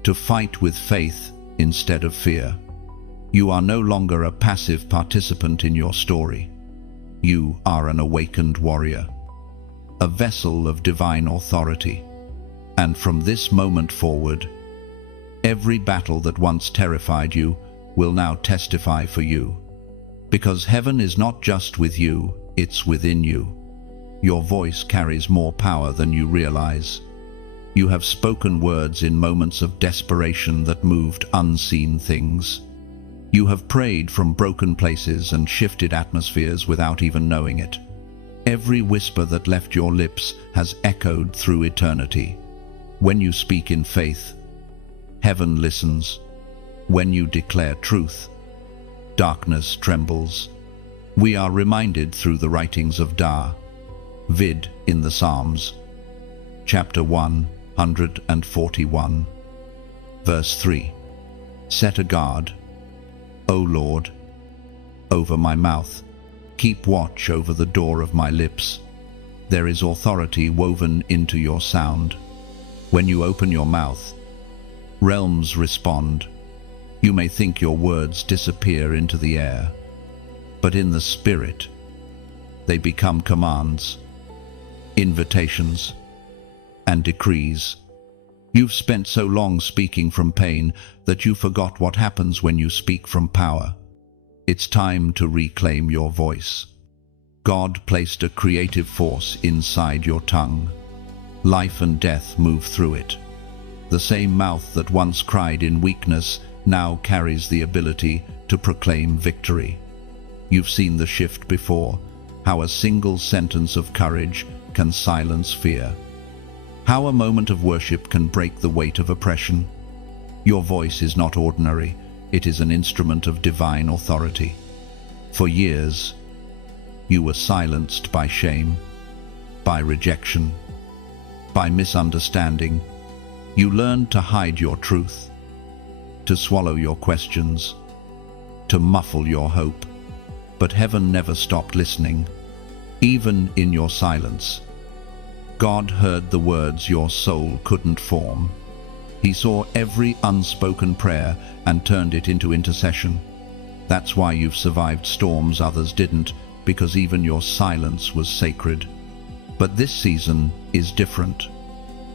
to fight with faith instead of fear. You are no longer a passive participant in your story. You are an awakened warrior, a vessel of divine authority. And from this moment forward, every battle that once terrified you will now testify for you. Because heaven is not just with you, it's within you. Your voice carries more power than you realize. You have spoken words in moments of desperation that moved unseen things. You have prayed from broken places and shifted atmospheres without even knowing it. Every whisper that left your lips has echoed through eternity. When you speak in faith, heaven listens. When you declare truth, darkness trembles. We are reminded through the writings of David in the Psalms, chapter 141, verse 3. Set a guard, O Lord, over my mouth. Keep watch over the door of my lips. There is authority woven into your sound. When you open your mouth, realms respond. You may think your words disappear into the air, but in the spirit, they become commands, invitations, and decrees. You've spent so long speaking from pain that you forgot what happens when you speak from power. It's time to reclaim your voice. God placed a creative force inside your tongue. Life and death move through it. The same mouth that once cried in weakness now carries the ability to proclaim victory. You've seen the shift before, how a single sentence of courage can silence fear. How a moment of worship can break the weight of oppression. Your voice is not ordinary, it is an instrument of divine authority. For years, you were silenced by shame, by rejection, by misunderstanding. You learned to hide your truth, to swallow your questions, to muffle your hope. But heaven never stopped listening, even in your silence. God heard the words your soul couldn't form. He saw every unspoken prayer and turned it into intercession. That's why you've survived storms others didn't, because even your silence was sacred. But this season is different.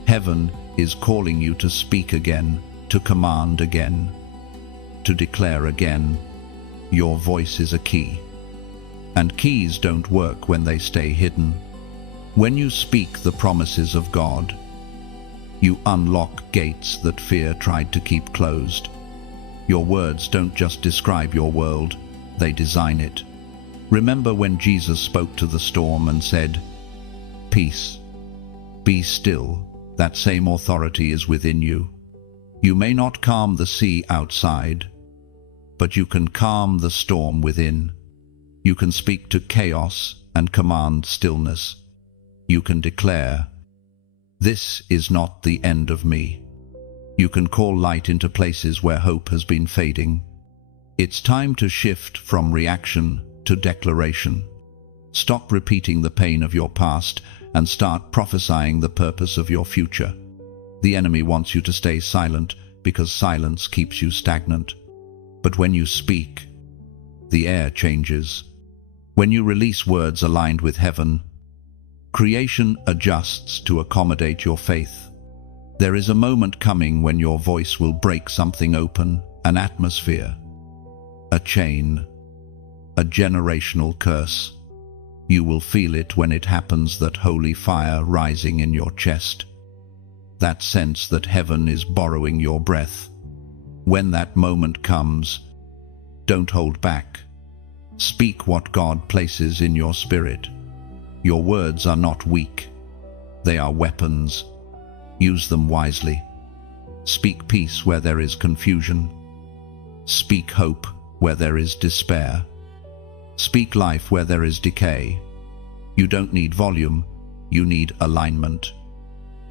Heaven is calling you to speak again, to command again, to declare again. Your voice is a key. And keys don't work when they stay hidden. When you speak the promises of God, you unlock gates that fear tried to keep closed. Your words don't just describe your world, they design it. Remember when Jesus spoke to the storm and said, "Peace, be still." That same authority is within you. You may not calm the sea outside, but you can calm the storm within. You can speak to chaos and command stillness. You can declare, "This is not the end of me." You can call light into places where hope has been fading. It's time to shift from reaction to declaration. Stop repeating the pain of your past and start prophesying the purpose of your future. The enemy wants you to stay silent because silence keeps you stagnant. But when you speak, the air changes. When you release words aligned with heaven, creation adjusts to accommodate your faith. There is a moment coming when your voice will break something open, an atmosphere, a chain, a generational curse. You will feel it when it happens, that holy fire rising in your chest. That sense that heaven is borrowing your breath. When that moment comes, don't hold back. Speak what God places in your spirit. Your words are not weak. They are weapons. Use them wisely. Speak peace where there is confusion. Speak hope where there is despair. Speak life where there is decay. You don't need volume, you need alignment.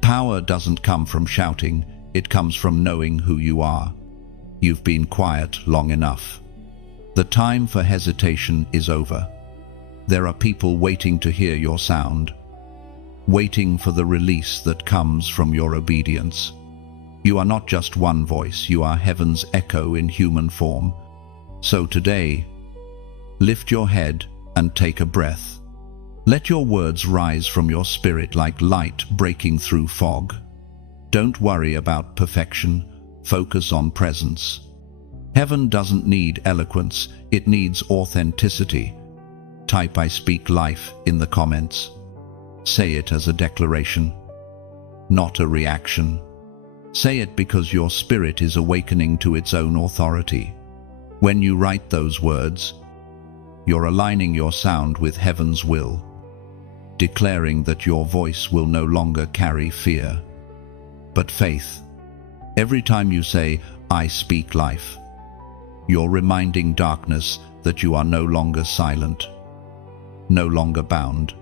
Power doesn't come from shouting, it comes from knowing who you are. You've been quiet long enough. The time for hesitation is over. There are people waiting to hear your sound, waiting for the release that comes from your obedience. You are not just one voice, you are heaven's echo in human form. So today, lift your head and take a breath. Let your words rise from your spirit like light breaking through fog. Don't worry about perfection, focus on presence. Heaven doesn't need eloquence, it needs authenticity. Type "I speak life" in the comments. Say it as a declaration, not a reaction. Say it because your spirit is awakening to its own authority. When you write those words, you're aligning your sound with heaven's will, declaring that your voice will no longer carry fear, but faith. Every time you say, "I speak life," you're reminding darkness that you are no longer silent, no longer bound,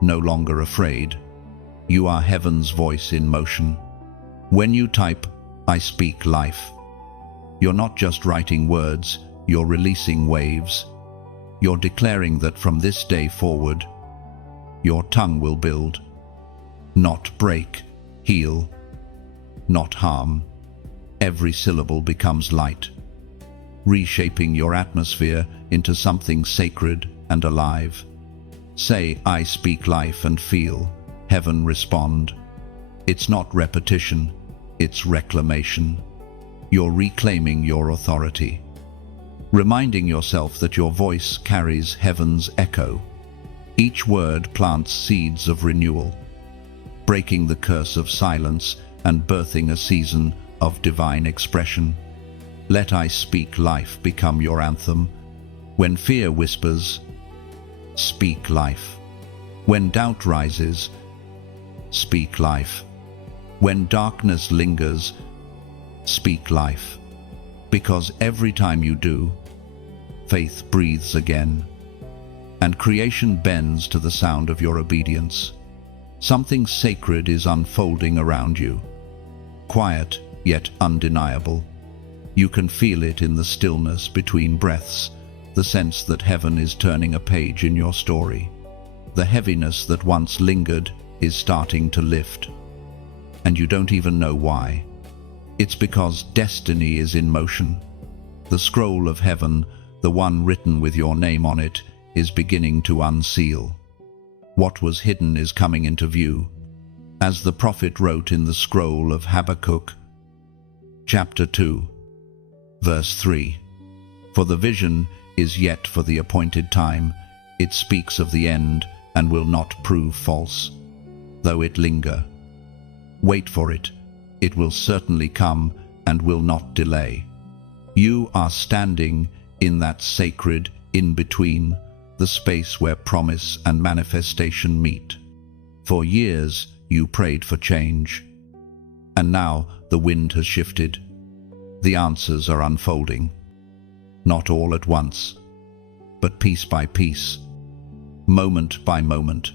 no longer afraid. You are heaven's voice in motion. When you type, "I speak life," you're not just writing words, you're releasing waves. You're declaring that from this day forward, your tongue will build, not break, heal, not harm. Every syllable becomes light, reshaping your atmosphere into something sacred and alive. Say, "I speak life," and feel heaven respond. It's not repetition, it's reclamation. You're reclaiming your authority, reminding yourself that your voice carries heaven's echo. Each word plants seeds of renewal, breaking the curse of silence and birthing a season of divine expression. Let "I speak life" become your anthem. When fear whispers, speak life. When doubt rises, speak life. When darkness lingers, speak life. Because every time you do, faith breathes again, and creation bends to the sound of your obedience. Something sacred is unfolding around you, quiet yet undeniable. You can feel it in the stillness between breaths, the sense that heaven is turning a page in your story. The heaviness that once lingered is starting to lift. And you don't even know why. It's because destiny is in motion. The scroll of heaven, the one written with your name on it, is beginning to unseal. What was hidden is coming into view. As the prophet wrote in the scroll of Habakkuk, chapter 2, verse 3, "For the vision is yet for the appointed time, it speaks of the end and will not prove false. Though it linger, wait for it, it will certainly come and will not delay." You are standing in that sacred in-between, the space where promise and manifestation meet. For years you prayed for change, and now the wind has shifted. The answers are unfolding, not all at once, but piece by piece, moment by moment.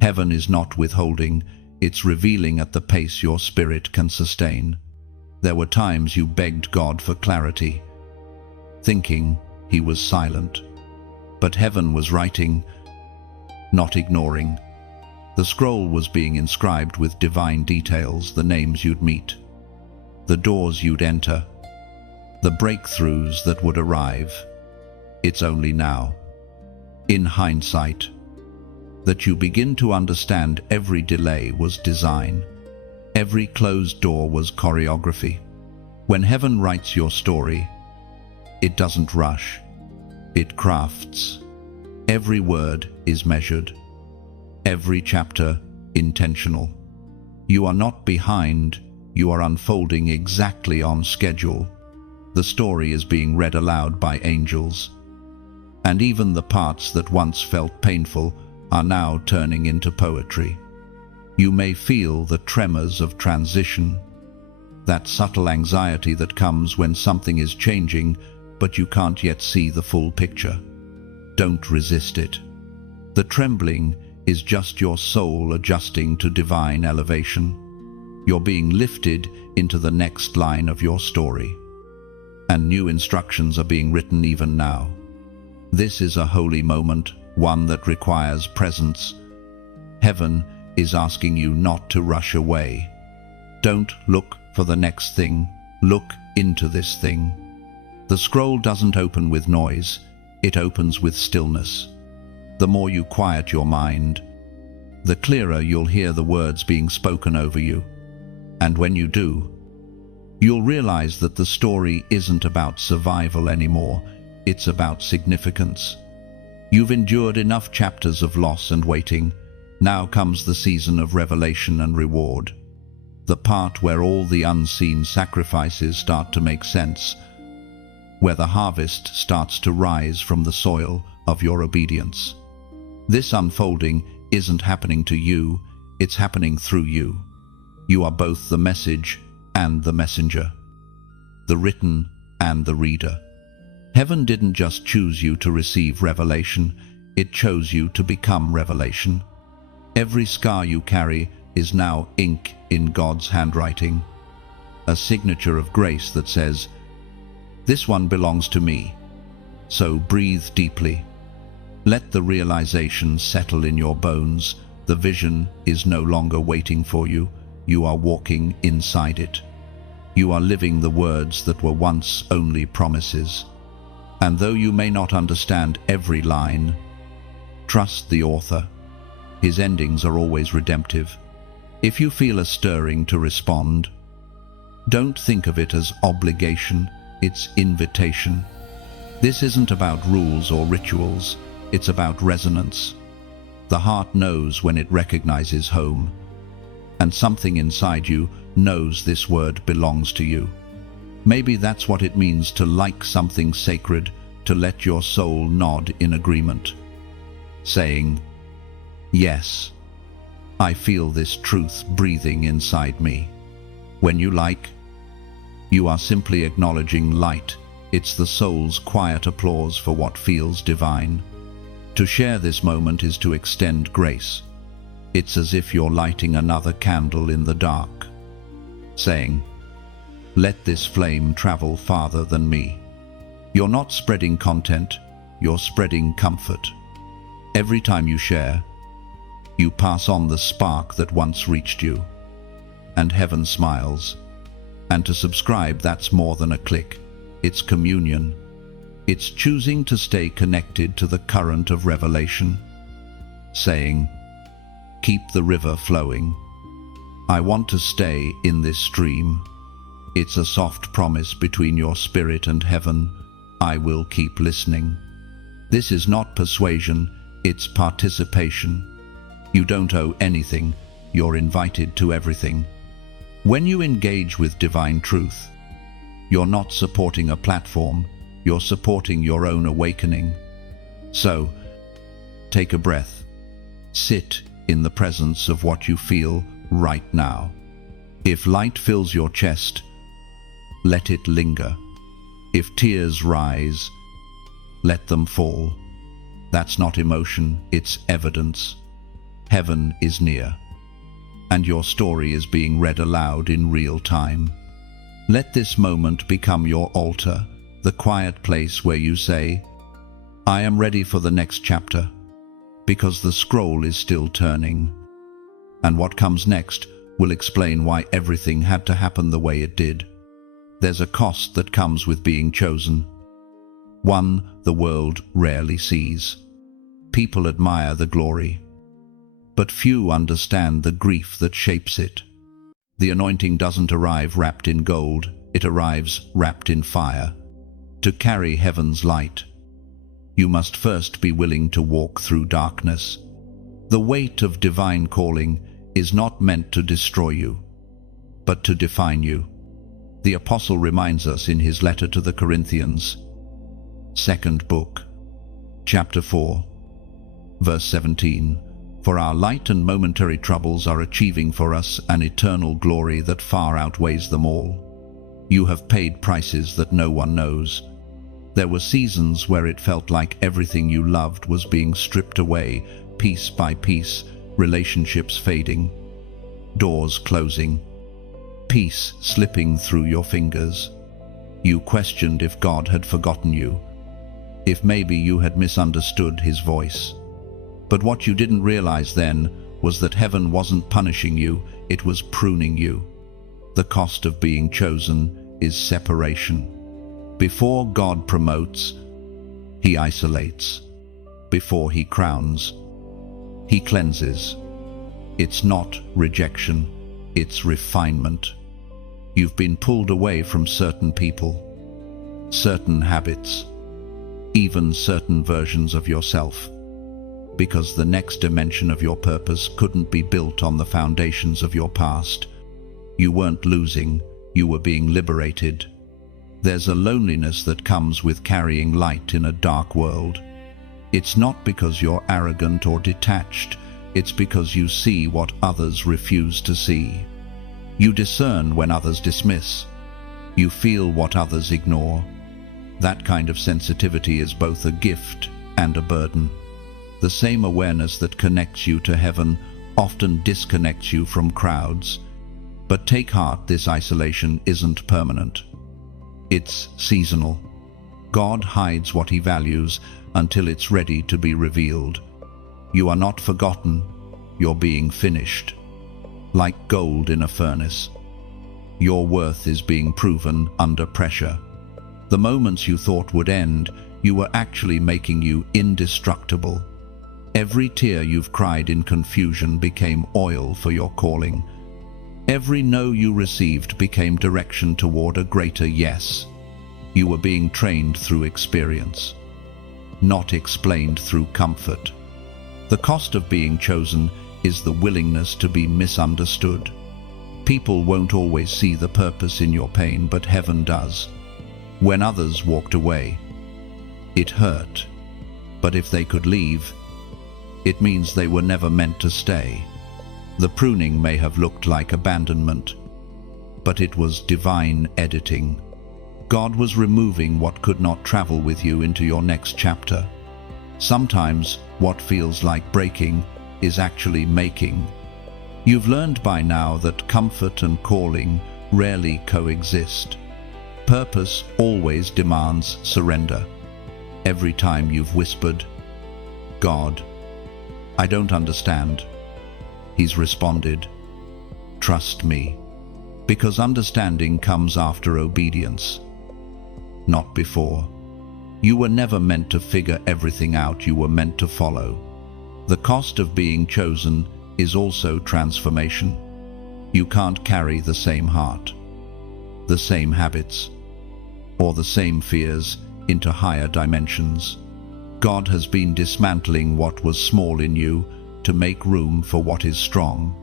Heaven is not withholding, it's revealing at the pace your spirit can sustain. There were times you begged God for clarity, thinking he was silent. But heaven was writing, not ignoring. The scroll was being inscribed with divine details, the names you'd meet, the doors you'd enter, the breakthroughs that would arrive. It's only now, in hindsight, that you begin to understand every delay was design. Every closed door was choreography. When heaven writes your story, it doesn't rush, it crafts. Every word is measured, every chapter intentional. You are not behind, you are unfolding exactly on schedule. The story is being read aloud by angels, and even the parts that once felt painful are now turning into poetry. You may feel the tremors of transition, that subtle anxiety that comes when something is changing, but you can't yet see the full picture. Don't resist it. The trembling is just your soul adjusting to divine elevation. You're being lifted into the next line of your story, and new instructions are being written even now. This is a holy moment, one that requires presence. Heaven is asking you not to rush away. Don't look for the next thing, look into this thing. The scroll doesn't open with noise, it opens with stillness. The more you quiet your mind, the clearer you'll hear the words being spoken over you. And when you do, you'll realize that the story isn't about survival anymore, it's about significance. You've endured enough chapters of loss and waiting. Now comes the season of revelation and reward. The part where all the unseen sacrifices start to make sense, where the harvest starts to rise from the soil of your obedience. This unfolding isn't happening to you, it's happening through you. You are both the message and the messenger, the written and the reader. Heaven didn't just choose you to receive revelation, it chose you to become revelation. Every scar you carry is now ink in God's handwriting, a signature of grace that says, "This one belongs to me." So breathe deeply. Let the realization settle in your bones. The vision is no longer waiting for you. You are walking inside it. You are living the words that were once only promises. And though you may not understand every line, trust the author. His endings are always redemptive. If you feel a stirring to respond, don't think of it as obligation, it's invitation. This isn't about rules or rituals, it's about resonance. The heart knows when it recognizes home, and something inside you knows this word belongs to you. Maybe that's what it means to like something sacred, to let your soul nod in agreement, saying, "Yes, I feel this truth breathing inside me." When you like, you are simply acknowledging light. It's the soul's quiet applause for what feels divine. To share this moment is to extend grace. It's as if you're lighting another candle in the dark, saying, Let this flame travel farther than me. You're not spreading content, you're spreading comfort. Every time you share, you pass on the spark that once reached you. And heaven smiles. And to subscribe, that's more than a click. It's communion. It's choosing to stay connected to the current of revelation. Saying, keep the river flowing. I want to stay in this stream. It's a soft promise between your spirit and heaven. I will keep listening. This is not persuasion, it's participation. You don't owe anything, you're invited to everything. When you engage with divine truth, you're not supporting a platform, you're supporting your own awakening. So, take a breath. Sit in the presence of what you feel right now. If light fills your chest, let it linger. If tears rise, let them fall. That's not emotion, it's evidence. Heaven is near, and your story is being read aloud in real time. Let this moment become your altar, the quiet place where you say, I am ready for the next chapter, because the scroll is still turning. And what comes next will explain why everything had to happen the way it did. There's a cost that comes with being chosen. One the world rarely sees. People admire the glory, but few understand the grief that shapes it. The anointing doesn't arrive wrapped in gold, it arrives wrapped in fire. To carry heaven's light, you must first be willing to walk through darkness. The weight of divine calling is not meant to destroy you, but to define you. The Apostle reminds us in his letter to the Corinthians, 2nd book, chapter 4, verse 17, For our light and momentary troubles are achieving for us an eternal glory that far outweighs them all. You have paid prices that no one knows. There were seasons where it felt like everything you loved was being stripped away, piece by piece, relationships fading, doors closing, peace slipping through your fingers. You questioned if God had forgotten you, if maybe you had misunderstood his voice. But what you didn't realize then was that heaven wasn't punishing you, it was pruning you. The cost of being chosen is separation. Before God promotes, he isolates. Before he crowns, he cleanses. It's not rejection, it's refinement. You've been pulled away from certain people, certain habits, even certain versions of yourself, because the next dimension of your purpose couldn't be built on the foundations of your past. You weren't losing, you were being liberated. There's a loneliness that comes with carrying light in a dark world. It's not because you're arrogant or detached, it's because you see what others refuse to see. You discern when others dismiss. You feel what others ignore. That kind of sensitivity is both a gift and a burden. The same awareness that connects you to heaven often disconnects you from crowds. But take heart, this isolation isn't permanent. It's seasonal. God hides what he values until it's ready to be revealed. You are not forgotten, you're being finished. Like gold in a furnace, your worth is being proven under pressure. The moments you thought would end, you were actually making you indestructible. Every tear you've cried in confusion became oil for your calling. Every no you received became direction toward a greater yes. You were being trained through experience, not explained through comfort. The cost of being chosen is the willingness to be misunderstood. People won't always see the purpose in your pain, but heaven does. When others walked away, it hurt. But if they could leave, it means they were never meant to stay. The pruning may have looked like abandonment, but it was divine editing. God was removing what could not travel with you into your next chapter. Sometimes what feels like breaking is actually making. You've learned by now that comfort and calling rarely coexist. Purpose always demands surrender. Every time you've whispered, "God, I don't understand," He's responded, "Trust me," because understanding comes after obedience, not before. You were never meant to figure everything out, you were meant to follow. The cost of being chosen is also transformation. You can't carry the same heart, the same habits, or the same fears into higher dimensions. God has been dismantling what was small in you to make room for what is strong.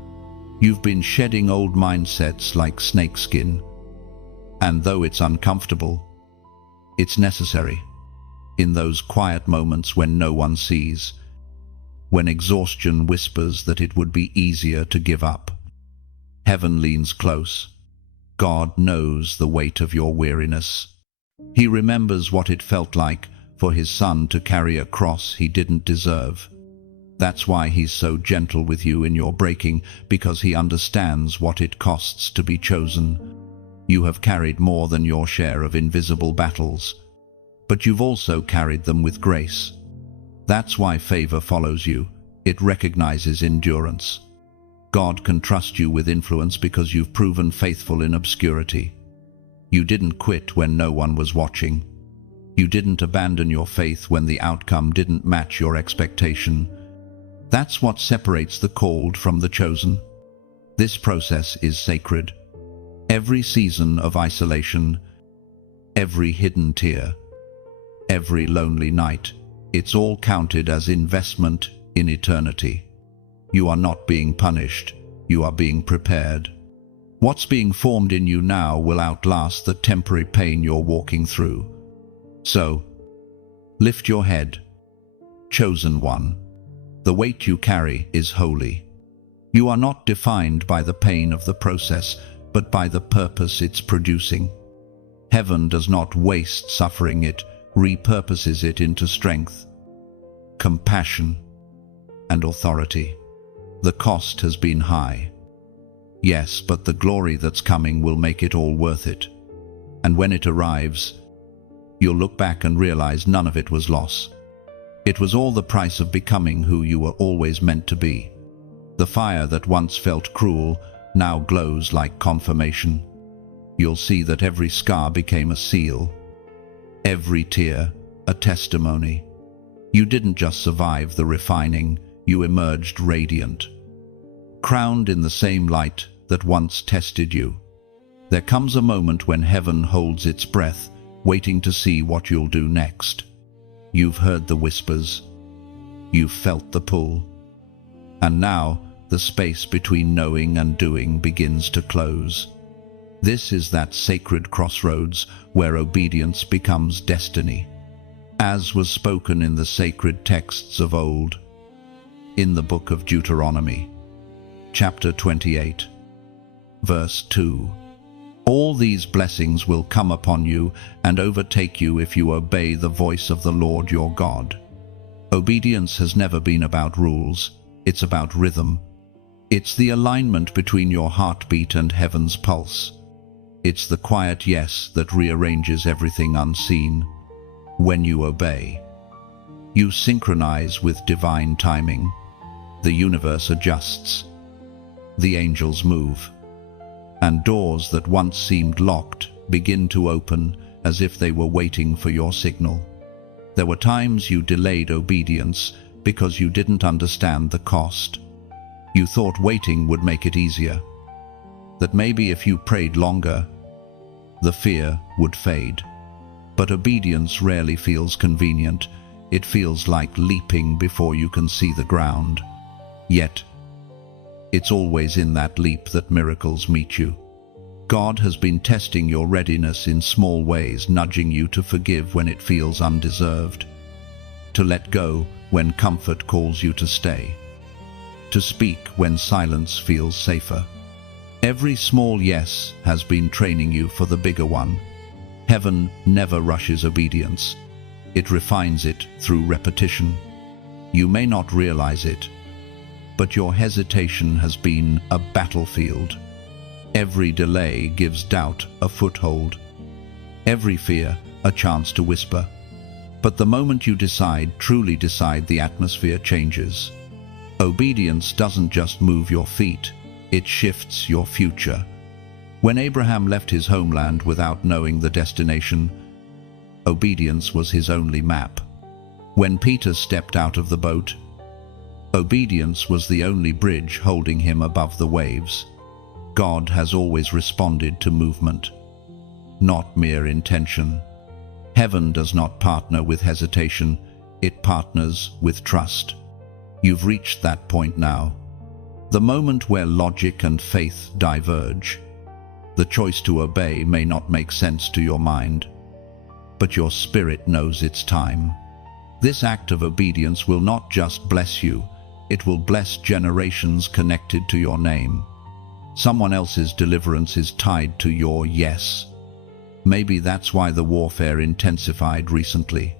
You've been shedding old mindsets like snakeskin, and though it's uncomfortable, it's necessary. In those quiet moments when no one sees, when exhaustion whispers that it would be easier to give up, heaven leans close. God knows the weight of your weariness. He remembers what it felt like for His Son to carry a cross He didn't deserve. That's why He's so gentle with you in your breaking, because He understands what it costs to be chosen. You have carried more than your share of invisible battles, but you've also carried them with grace. That's why favor follows you. It recognizes endurance. God can trust you with influence because you've proven faithful in obscurity. You didn't quit when no one was watching. You didn't abandon your faith when the outcome didn't match your expectation. That's what separates the called from the chosen. This process is sacred. Every season of isolation, every hidden tear, every lonely night, it's all counted as investment in eternity. You are not being punished, you are being prepared. What's being formed in you now will outlast the temporary pain you're walking through. So, lift your head, chosen one. The weight you carry is holy. You are not defined by the pain of the process, but by the purpose it's producing. Heaven does not waste suffering, it repurposes it into strength, compassion, and authority. The cost has been high. Yes, but the glory that's coming will make it all worth it. And when it arrives, you'll look back and realize none of it was loss. It was all the price of becoming who you were always meant to be. The fire that once felt cruel now glows like confirmation. You'll see that every scar became a seal, every tear a testimony. You didn't just survive the refining, you emerged radiant, crowned in the same light that once tested you. There comes a moment when heaven holds its breath, waiting to see what you'll do next. You've heard the whispers, you've felt the pull, and now the space between knowing and doing begins to close. This is that sacred crossroads where obedience becomes destiny, as was spoken in the sacred texts of old. In the book of Deuteronomy, chapter 28, verse 2, all these blessings will come upon you and overtake you if you obey the voice of the Lord your God. Obedience has never been about rules, it's about rhythm. It's the alignment between your heartbeat and heaven's pulse. It's the quiet yes that rearranges everything unseen. When you obey, you synchronize with divine timing. The universe adjusts, the angels move, and doors that once seemed locked begin to open as if they were waiting for your signal. There were times you delayed obedience because you didn't understand the cost. You thought waiting would make it easier, that maybe if you prayed longer, the fear would fade. But obedience rarely feels convenient. It feels like leaping before you can see the ground. Yet, it's always in that leap that miracles meet you. God has been testing your readiness in small ways, nudging you to forgive when it feels undeserved, to let go when comfort calls you to stay, to speak when silence feels safer. Every small yes has been training you for the bigger one. Heaven never rushes obedience. It refines it through repetition. You may not realize it, but your hesitation has been a battlefield. Every delay gives doubt a foothold. Every fear a chance to whisper. But the moment you decide, truly decide, the atmosphere changes. Obedience doesn't just move your feet, it shifts your future. When Abraham left his homeland without knowing the destination, obedience was his only map. When Peter stepped out of the boat, obedience was the only bridge holding him above the waves. God has always responded to movement, not mere intention. Heaven does not partner with hesitation, it partners with trust. You've reached that point now. The moment where logic and faith diverge. The choice to obey may not make sense to your mind, but your spirit knows it's time. This act of obedience will not just bless you, it will bless generations connected to your name. Someone else's deliverance is tied to your yes. Maybe that's why the warfare intensified recently.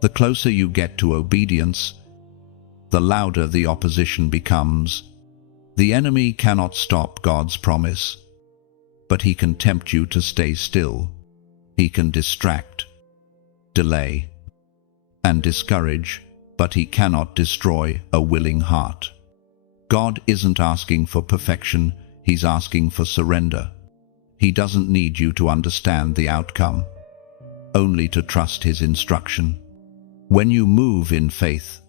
The closer you get to obedience, the louder the opposition becomes. The enemy cannot stop God's promise, but he can tempt you to stay still. He can distract, delay, and discourage, but he cannot destroy a willing heart. God isn't asking for perfection, he's asking for surrender. He doesn't need you to understand the outcome, only to trust his instruction. When you move in faith,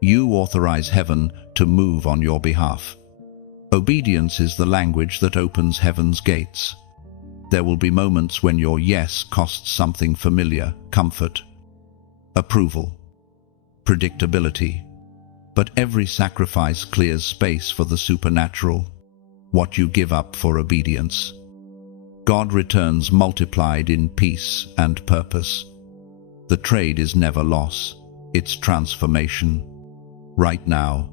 you authorize heaven to move on your behalf. Obedience is the language that opens heaven's gates. There will be moments when your yes costs something familiar: comfort, approval, predictability. But every sacrifice clears space for the supernatural, what you give up for obedience. God returns multiplied in peace and purpose. The trade is never loss, it's transformation. Right now,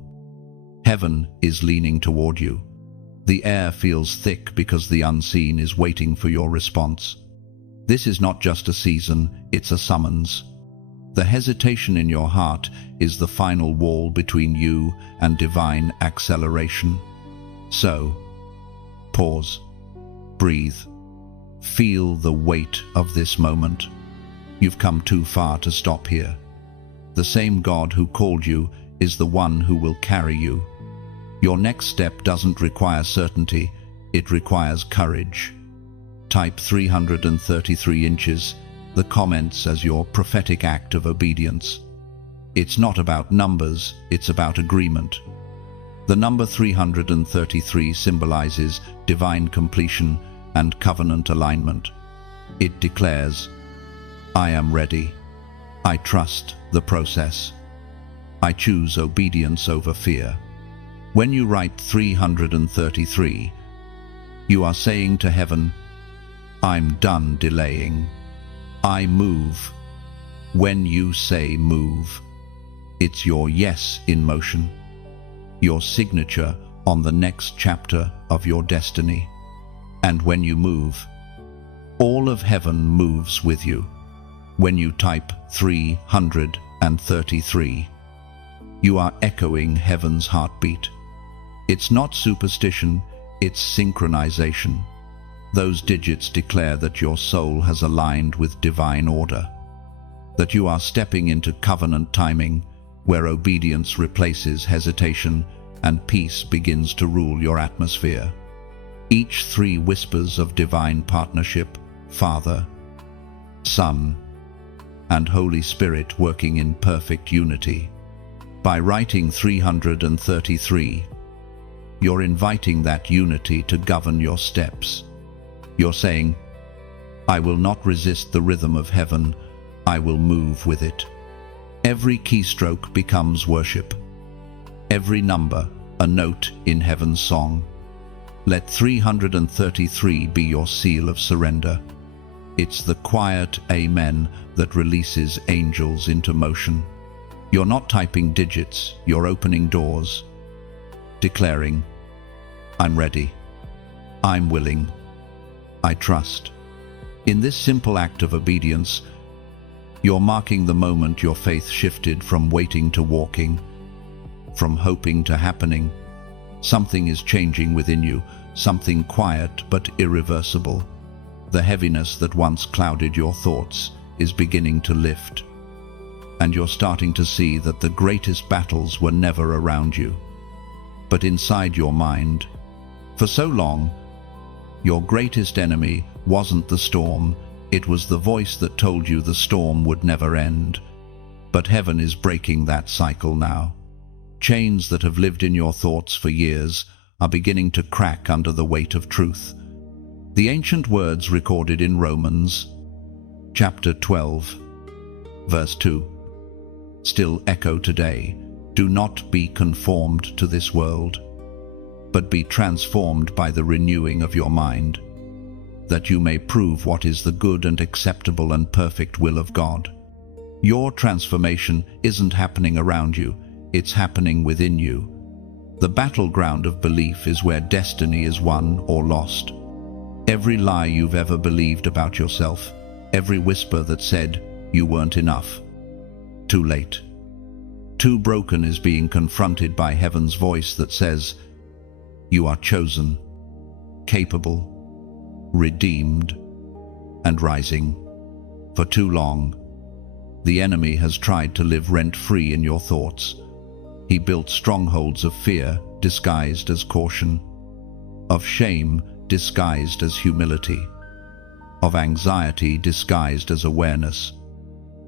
heaven is leaning toward you. The air feels thick because the unseen is waiting for your response. This is not just a season, it's a summons. The hesitation in your heart is the final wall between you and divine acceleration. So, pause, breathe, feel the weight of this moment. You've come too far to stop here. The same God who called you is the one who will carry you. Your next step doesn't require certainty, it requires courage. Type 333 inches, the comments, as your prophetic act of obedience. It's not about numbers, it's about agreement. The number 333 symbolizes divine completion and covenant alignment. It declares, I am ready. I trust the process. I choose obedience over fear. When you write 333, you are saying to heaven, I'm done delaying. I move. When you say move, it's your yes in motion, your signature on the next chapter of your destiny. And when you move, all of heaven moves with you. When you type 333, you are echoing heaven's heartbeat. It's not superstition, it's synchronization. Those digits declare that your soul has aligned with divine order, that you are stepping into covenant timing, where obedience replaces hesitation and peace begins to rule your atmosphere. Each three whispers of divine partnership, Father, Son, and Holy Spirit working in perfect unity. By writing 333, you're inviting that unity to govern your steps. You're saying, I will not resist the rhythm of heaven, I will move with it. Every keystroke becomes worship. Every number, a note in heaven's song. Let 333 be your seal of surrender. It's the quiet amen that releases angels into motion. You're not typing digits, you're opening doors, declaring, I'm ready, I'm willing, I trust. In this simple act of obedience, you're marking the moment your faith shifted from waiting to walking, from hoping to happening. Something is changing within you, something quiet but irreversible. The heaviness that once clouded your thoughts is beginning to lift, and you're starting to see that the greatest battles were never around you, but inside your mind. For so long, your greatest enemy wasn't the storm, it was the voice that told you the storm would never end. But heaven is breaking that cycle now. Chains that have lived in your thoughts for years are beginning to crack under the weight of truth. The ancient words recorded in Romans chapter 12, verse 2, still echo today. Do not be conformed to this world, but be transformed by the renewing of your mind, that you may prove what is the good and acceptable and perfect will of God. Your transformation isn't happening around you, it's happening within you. The battleground of belief is where destiny is won or lost. Every lie you've ever believed about yourself, every whisper that said you weren't enough. Too late. Too broken is being confronted by heaven's voice that says, you are chosen, capable, redeemed, and rising. For too long, the enemy has tried to live rent-free in your thoughts. He built strongholds of fear disguised as caution, of shame disguised as humility, of anxiety disguised as awareness.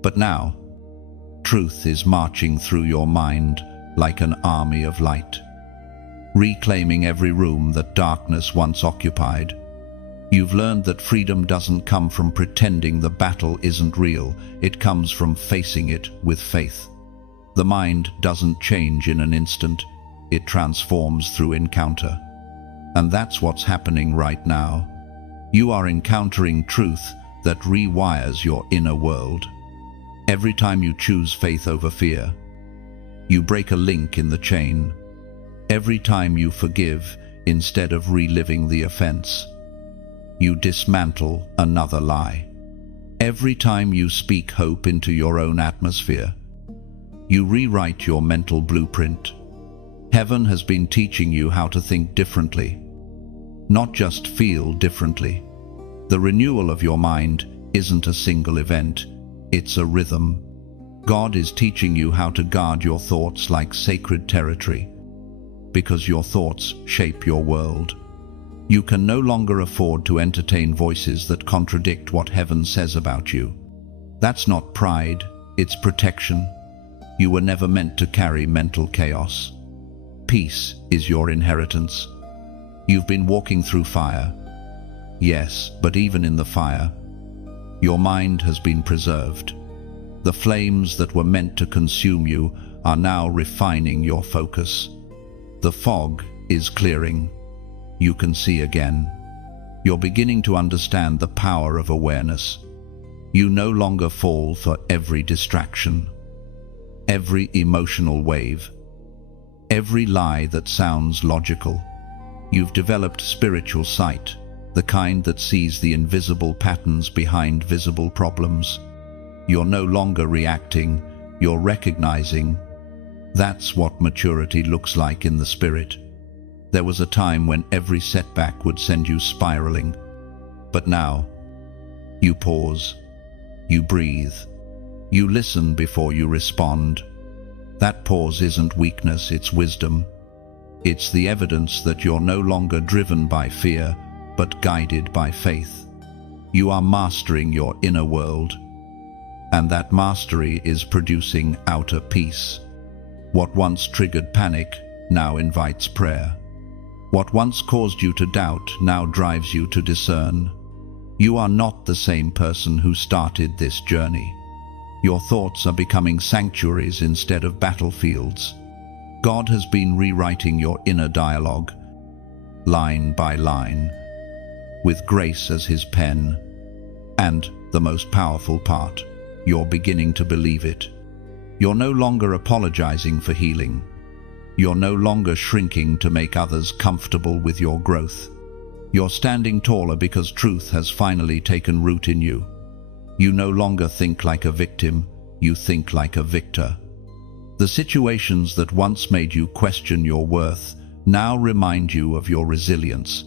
But now, truth is marching through your mind like an army of light, reclaiming every room that darkness once occupied. You've learned that freedom doesn't come from pretending the battle isn't real, it comes from facing it with faith. The mind doesn't change in an instant, it transforms through encounter. And that's what's happening right now. You are encountering truth that rewires your inner world. Every time you choose faith over fear, you break a link in the chain. Every time you forgive instead of reliving the offense, you dismantle another lie. Every time you speak hope into your own atmosphere, you rewrite your mental blueprint. Heaven has been teaching you how to think differently, not just feel differently. The renewal of your mind isn't a single event, it's a rhythm. God is teaching you how to guard your thoughts like sacred territory, because your thoughts shape your world. You can no longer afford to entertain voices that contradict what heaven says about you. That's not pride, it's protection. You were never meant to carry mental chaos. Peace is your inheritance. You've been walking through fire. Yes, but even in the fire, your mind has been preserved. The flames that were meant to consume you are now refining your focus. The fog is clearing. You can see again. You're beginning to understand the power of awareness. You no longer fall for every distraction, every emotional wave, every lie that sounds logical. You've developed spiritual sight, the kind that sees the invisible patterns behind visible problems. You're no longer reacting, you're recognizing. That's what maturity looks like in the spirit. There was a time when every setback would send you spiraling, but now, you pause, you breathe, you listen before you respond. That pause isn't weakness, it's wisdom. It's the evidence that you're no longer driven by fear, but guided by faith. You are mastering your inner world, and that mastery is producing outer peace. What once triggered panic now invites prayer. What once caused you to doubt now drives you to discern. You are not the same person who started this journey. Your thoughts are becoming sanctuaries instead of battlefields. God has been rewriting your inner dialogue, line by line, with grace as his pen. And, the most powerful part, you're beginning to believe it. You're no longer apologizing for healing. You're no longer shrinking to make others comfortable with your growth. You're standing taller because truth has finally taken root in you. You no longer think like a victim, you think like a victor. The situations that once made you question your worth now remind you of your resilience,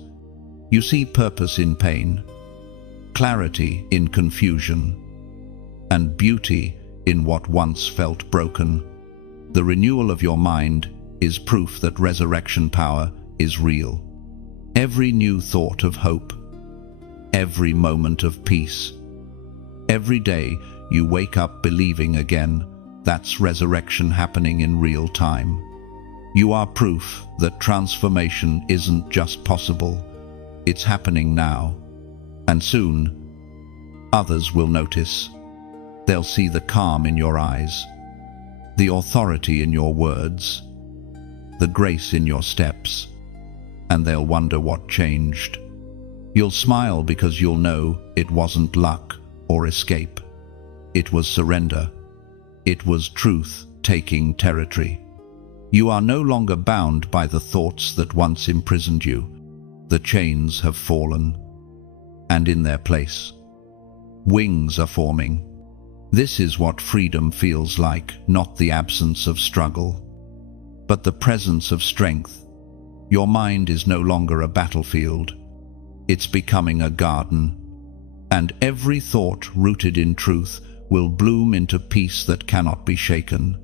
You see purpose in pain, clarity in confusion, and beauty in what once felt broken. The renewal of your mind is proof that resurrection power is real. Every new thought of hope, every moment of peace, every day you wake up believing again, that's resurrection happening in real time. You are proof that transformation isn't just possible, it's happening now. And soon, others will notice. They'll see the calm in your eyes, the authority in your words, the grace in your steps, and they'll wonder what changed. You'll smile because you'll know it wasn't luck or escape. It was surrender. It was truth taking territory. You are no longer bound by the thoughts that once imprisoned you. The chains have fallen, and in their place, wings are forming. This is what freedom feels like, not the absence of struggle, but the presence of strength. Your mind is no longer a battlefield. It's becoming a garden, and every thought rooted in truth will bloom into peace that cannot be shaken.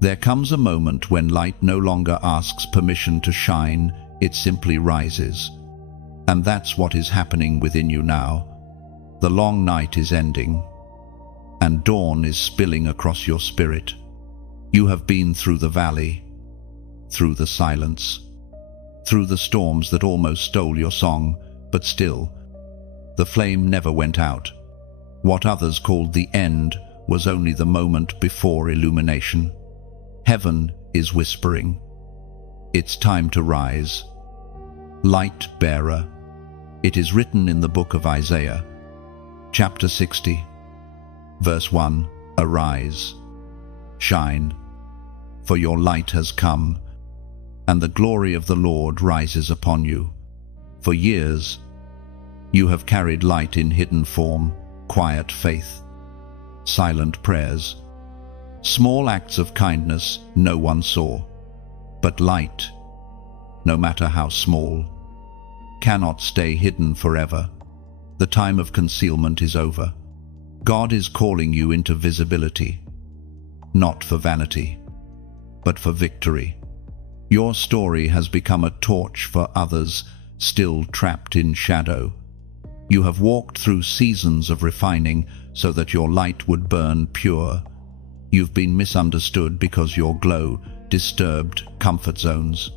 There comes a moment when light no longer asks permission to shine, it simply rises. And that's what is happening within you now. The long night is ending, and dawn is spilling across your spirit. You have been through the valley, through the silence, through the storms that almost stole your song, but still, the flame never went out. What others called the end was only the moment before illumination. Heaven is whispering. It's time to rise. Light bearer. It is written in the book of Isaiah, chapter 60, verse 1, Arise, shine, for your light has come, and the glory of the Lord rises upon you. For years, you have carried light in hidden form, quiet faith, silent prayers, small acts of kindness no one saw. But light, no matter how small, cannot stay hidden forever. The time of concealment is over. God is calling you into visibility, not for vanity, but for victory. Your story has become a torch for others still trapped in shadow. You have walked through seasons of refining so that your light would burn pure. You've been misunderstood because your glow disturbed comfort zones.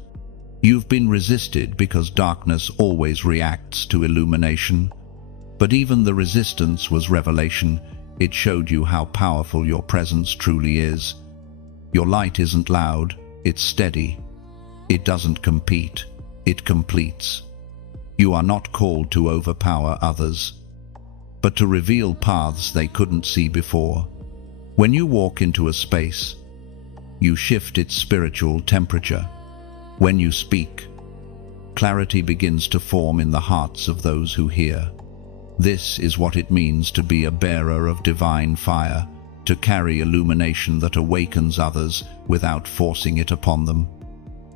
You've been resisted because darkness always reacts to illumination. But even the resistance was revelation. It showed you how powerful your presence truly is. Your light isn't loud, it's steady. It doesn't compete, it completes. You are not called to overpower others, but to reveal paths they couldn't see before. When you walk into a space, you shift its spiritual temperature. When you speak, clarity begins to form in the hearts of those who hear. This is what it means to be a bearer of divine fire, to carry illumination that awakens others without forcing it upon them.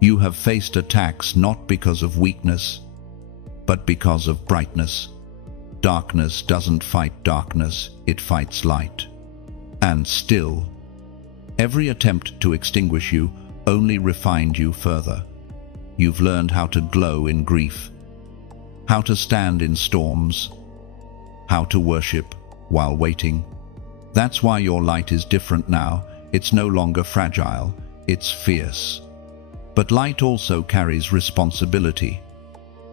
You have faced attacks not because of weakness, but because of brightness. Darkness doesn't fight darkness, it fights light. And still, every attempt to extinguish you only refined you further. You've learned how to glow in grief, how to stand in storms, how to worship while waiting. That's why your light is different now. It's no longer fragile, it's fierce. But light also carries responsibility.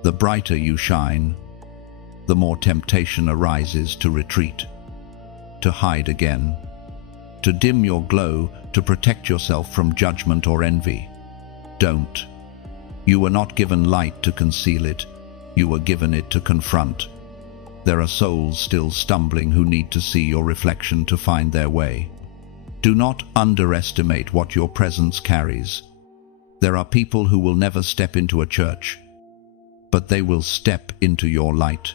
The brighter you shine, the more temptation arises to retreat, to hide again, to dim your glow, to protect yourself from judgment or envy. Don't. You were not given light to conceal it, you were given it to confront. There are souls still stumbling who need to see your reflection to find their way. Do not underestimate what your presence carries. There are people who will never step into a church, but they will step into your light.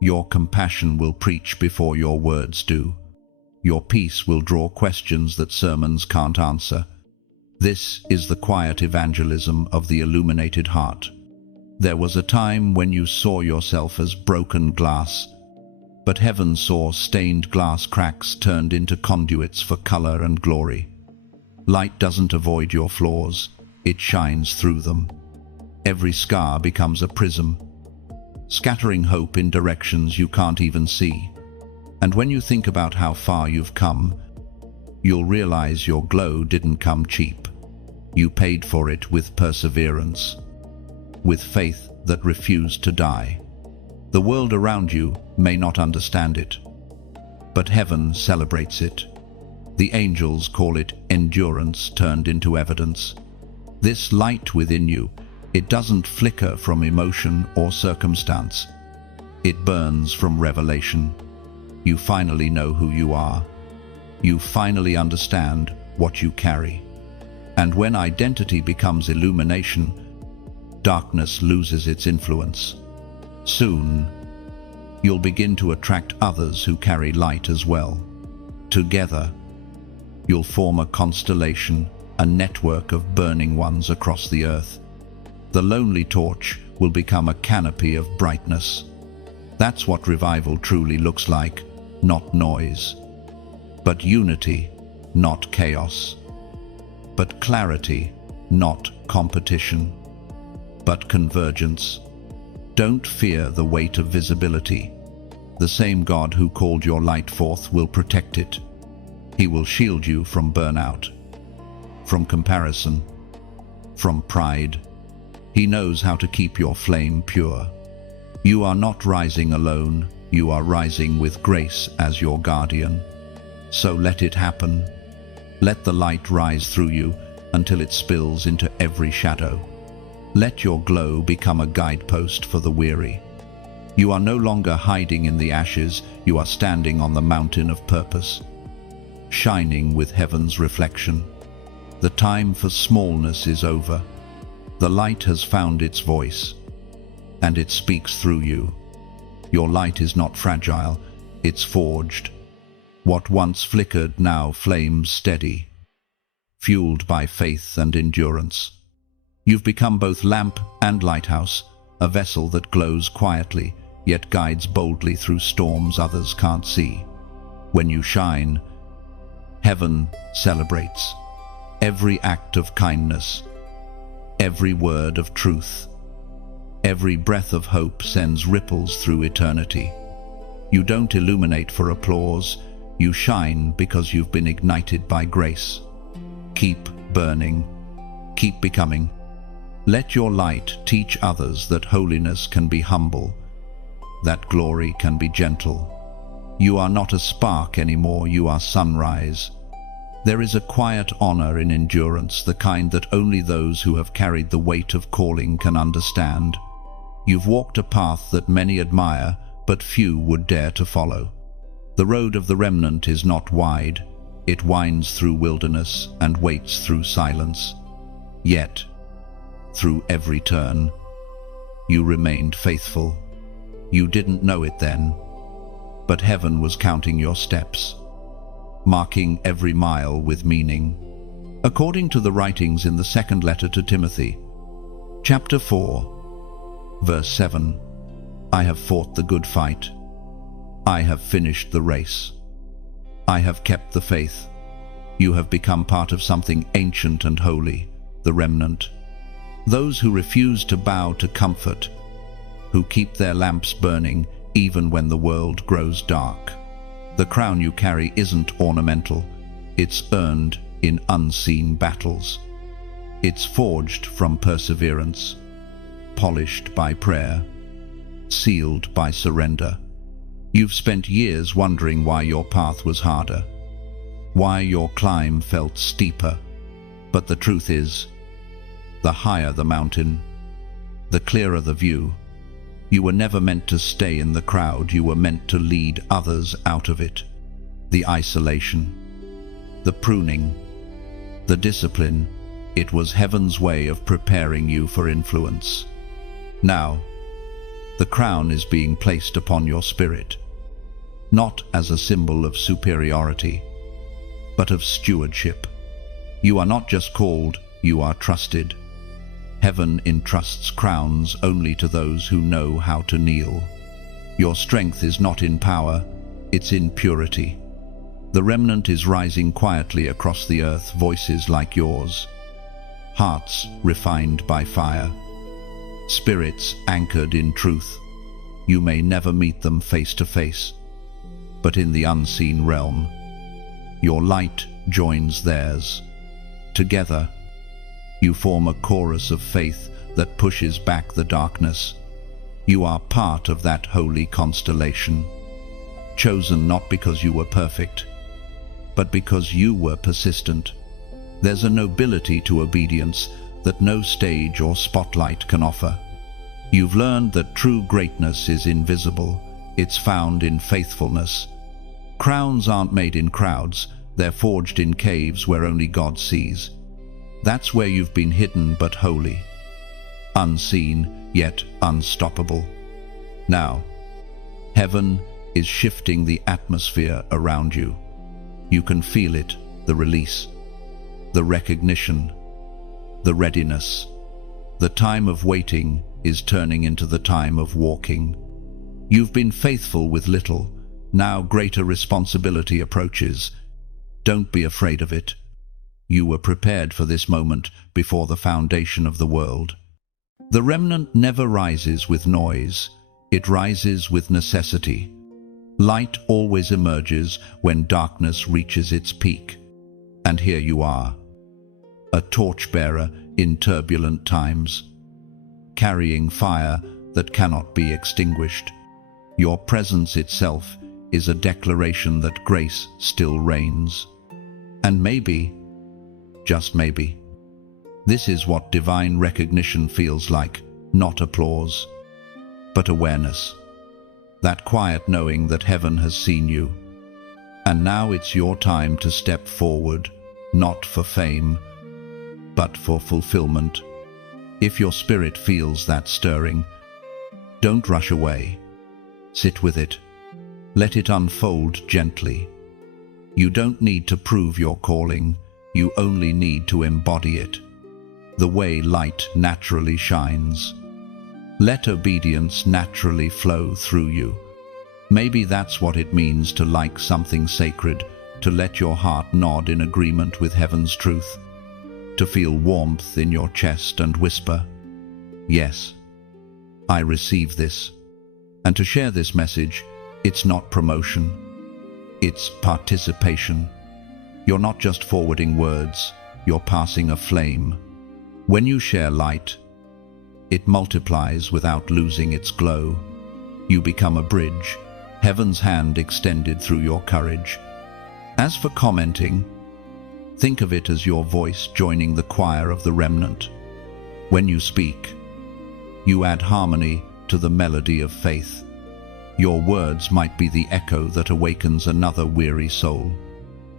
Your compassion will preach before your words do. Your peace will draw questions that sermons can't answer. This is the quiet evangelism of the illuminated heart. There was a time when you saw yourself as broken glass, but heaven saw stained glass cracks turned into conduits for color and glory. Light doesn't avoid your flaws, it shines through them. Every scar becomes a prism, scattering hope in directions you can't even see. And when you think about how far you've come, you'll realize your glow didn't come cheap. You paid for it with perseverance, with faith that refused to die. The world around you may not understand it, but heaven celebrates it. The angels call it endurance turned into evidence. This light within you, it doesn't flicker from emotion or circumstance. It burns from revelation. You finally know who you are. You finally understand what you carry. And when identity becomes illumination, darkness loses its influence. Soon, you'll begin to attract others who carry light as well. Together, you'll form a constellation, a network of burning ones across the earth. The lonely torch will become a canopy of brightness. That's what revival truly looks like, not noise, but unity, not chaos, but clarity, not competition, but convergence. Don't fear the weight of visibility. The same God who called your light forth will protect it. He will shield you from burnout, from comparison, from pride. He knows how to keep your flame pure. You are not rising alone, you are rising with grace as your guardian. So let it happen. Let the light rise through you until it spills into every shadow. Let your glow become a guidepost for the weary. You are no longer hiding in the ashes, you are standing on the mountain of purpose, shining with heaven's reflection. The time for smallness is over. The light has found its voice, and it speaks through you. Your light is not fragile, it's forged. What once flickered now flames steady, fueled by faith and endurance. You've become both lamp and lighthouse, a vessel that glows quietly, yet guides boldly through storms others can't see. When you shine, heaven celebrates every act of kindness, every word of truth. Every breath of hope sends ripples through eternity. You don't illuminate for applause, you shine because you've been ignited by grace. Keep burning, keep becoming. Let your light teach others that holiness can be humble, that glory can be gentle. You are not a spark anymore, you are sunrise. There is a quiet honor in endurance, the kind that only those who have carried the weight of calling can understand. You've walked a path that many admire, but few would dare to follow. The road of the remnant is not wide. It winds through wilderness and waits through silence. Yet, through every turn, you remained faithful. You didn't know it then, but heaven was counting your steps, marking every mile with meaning. According to the writings in the second letter to Timothy, chapter 4, verse 7, I have fought the good fight. I have finished the race. I have kept the faith. You have become part of something ancient and holy, the remnant. Those who refuse to bow to comfort, who keep their lamps burning even when the world grows dark. The crown you carry isn't ornamental, it's earned in unseen battles. It's forged from perseverance, polished by prayer, sealed by surrender. You've spent years wondering why your path was harder, why your climb felt steeper. But the truth is, the higher the mountain, the clearer the view. You were never meant to stay in the crowd, you were meant to lead others out of it. The isolation, the pruning, the discipline, it was heaven's way of preparing you for influence. Now, the crown is being placed upon your spirit, not as a symbol of superiority, but of stewardship. You are not just called, you are trusted. Heaven entrusts crowns only to those who know how to kneel. Your strength is not in power, it's in purity. The remnant is rising quietly across the earth, voices like yours. Hearts refined by fire. Spirits anchored in truth. You may never meet them face to face, but in the unseen realm, your light joins theirs. Together, you form a chorus of faith that pushes back the darkness. You are part of that holy constellation, chosen not because you were perfect, but because you were persistent. There's a nobility to obedience that no stage or spotlight can offer. You've learned that true greatness is invisible. It's found in faithfulness. Crowns aren't made in crowds, they're forged in caves where only God sees. That's where you've been hidden but holy. Unseen, yet unstoppable. Now, heaven is shifting the atmosphere around you. You can feel it, the release, the recognition, the readiness. The time of waiting is turning into the time of walking. You've been faithful with little, now greater responsibility approaches. Don't be afraid of it. You were prepared for this moment before the foundation of the world. The remnant never rises with noise, it rises with necessity. Light always emerges when darkness reaches its peak. And here you are, a torchbearer in turbulent times, carrying fire that cannot be extinguished. Your presence itself is a declaration that grace still reigns. And maybe, just maybe, this is what divine recognition feels like, not applause, but awareness. That quiet knowing that heaven has seen you. And now it's your time to step forward, not for fame, but for fulfillment. If your spirit feels that stirring, don't rush away. Sit with it. Let it unfold gently. You don't need to prove your calling, you only need to embody it. The way light naturally shines. Let obedience naturally flow through you. Maybe that's what it means to like something sacred, to let your heart nod in agreement with heaven's truth, to feel warmth in your chest and whisper, "Yes, I receive this." And to share this message, it's not promotion, it's participation. You're not just forwarding words, you're passing a flame. When you share light, it multiplies without losing its glow. You become a bridge, heaven's hand extended through your courage. As for commenting, think of it as your voice joining the choir of the remnant. When you speak, you add harmony to the melody of faith. Your words might be the echo that awakens another weary soul.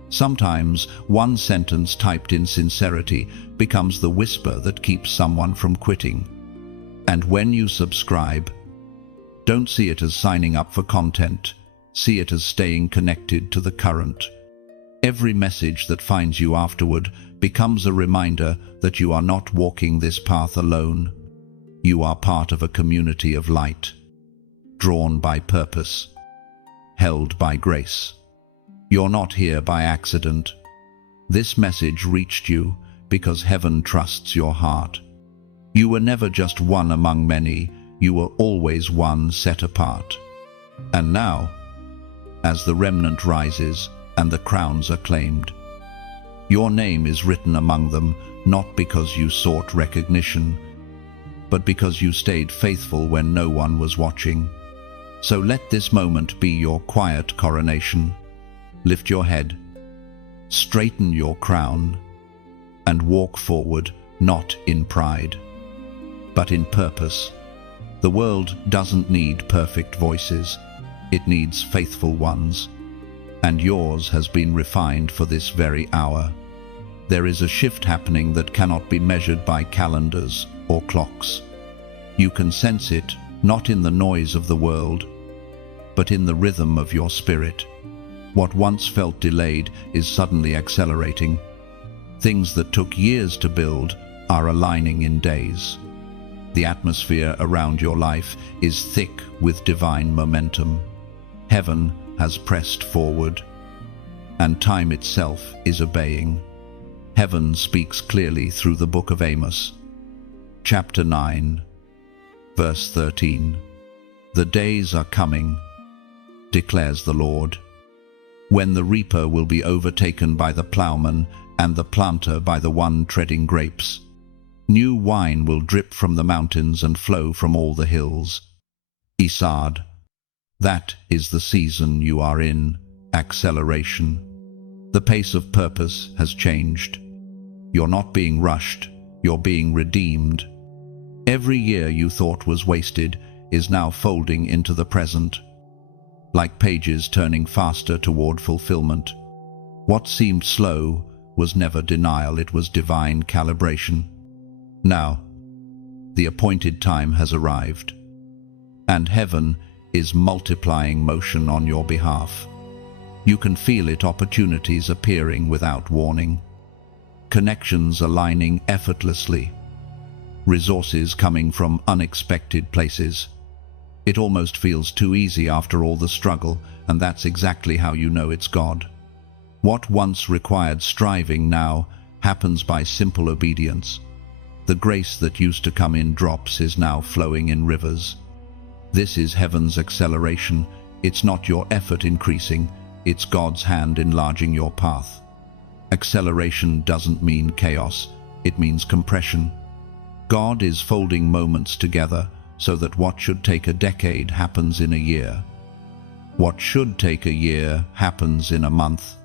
Sometimes one sentence typed in sincerity becomes the whisper that keeps someone from quitting. And when you subscribe, don't see it as signing up for content, see it as staying connected to the current. Every message that finds you afterward becomes a reminder that you are not walking this path alone. You are part of a community of light, drawn by purpose, held by grace. You're not here by accident. This message reached you because heaven trusts your heart. You were never just one among many, you were always one set apart. And now, as the remnant rises and the crowns are claimed, your name is written among them, not because you sought recognition, but because you stayed faithful when no one was watching. So let this moment be your quiet coronation. Lift your head, straighten your crown, and walk forward, not in pride, but in purpose. The world doesn't need perfect voices, it needs faithful ones, and yours has been refined for this very hour. There is a shift happening that cannot be measured by calendars or clocks. You can sense it, not in the noise of the world, but in the rhythm of your spirit. What once felt delayed is suddenly accelerating. Things that took years to build are aligning in days. The atmosphere around your life is thick with divine momentum. Heaven has pressed forward, and time itself is obeying. Heaven speaks clearly through the book of Amos, chapter 9, verse 13. The days are coming, declares the Lord, when the reaper will be overtaken by the plowman and the planter by the one treading grapes. New wine will drip from the mountains and flow from all the hills. Isad, that is the season you are in, acceleration. The pace of purpose has changed. You're not being rushed, you're being redeemed. Every year you thought was wasted is now folding into the present, like pages turning faster toward fulfillment. What seemed slow was never denial, it was divine calibration. Now, the appointed time has arrived, and heaven is multiplying motion on your behalf. You can feel it, opportunities appearing without warning, connections aligning effortlessly, resources coming from unexpected places. It almost feels too easy after all the struggle, and that's exactly how you know it's God. What once required striving now happens by simple obedience. The grace that used to come in drops is now flowing in rivers. This is heaven's acceleration. It's not your effort increasing, it's God's hand enlarging your path. Acceleration doesn't mean chaos, it means compression. God is folding moments together so that what should take a decade happens in a year. What should take a year happens in a month.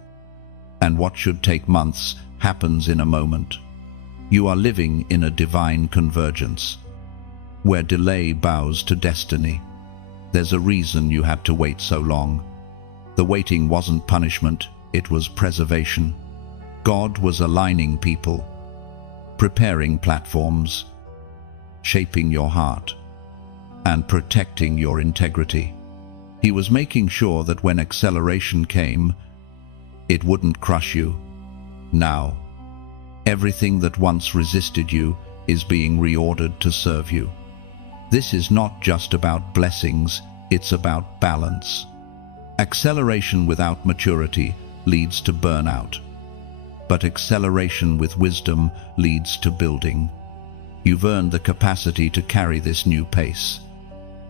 And what should take months happens in a moment. You are living in a divine convergence, where delay bows to destiny. There's a reason you had to wait so long. The waiting wasn't punishment, it was preservation. God was aligning people, preparing platforms, shaping your heart, and protecting your integrity. He was making sure that when acceleration came, it wouldn't crush you. Now, everything that once resisted you is being reordered to serve you. This is not just about blessings, it's about balance. Acceleration without maturity leads to burnout, but acceleration with wisdom leads to building. You've earned the capacity to carry this new pace.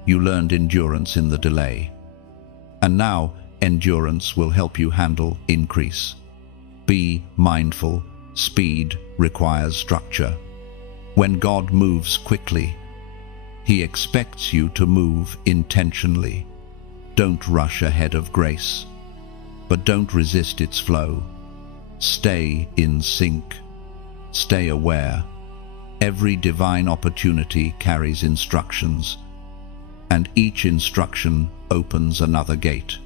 You learned endurance in the delay. And now, endurance will help you handle increase. Be mindful, speed requires structure. When God moves quickly, He expects you to move intentionally. Don't rush ahead of grace, but don't resist its flow. Stay in sync. Stay aware. Every divine opportunity carries instructions, and each instruction opens another gate.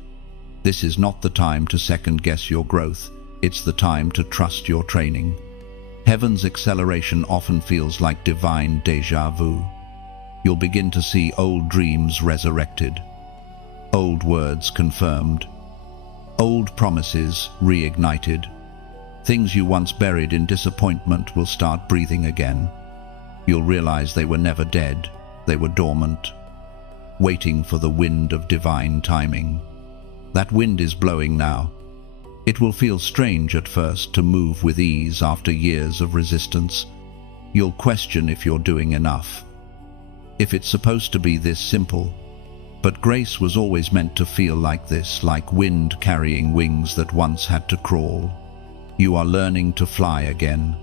This is not the time to second-guess your growth, it's the time to trust your training. Heaven's acceleration often feels like divine déjà vu. You'll begin to see old dreams resurrected, old words confirmed, old promises reignited. Things you once buried in disappointment will start breathing again. You'll realize they were never dead, they were dormant, waiting for the wind of divine timing. That wind is blowing now. It will feel strange at first to move with ease after years of resistance. You'll question if you're doing enough, if it's supposed to be this simple. But grace was always meant to feel like this, like wind carrying wings that once had to crawl. You are learning to fly again,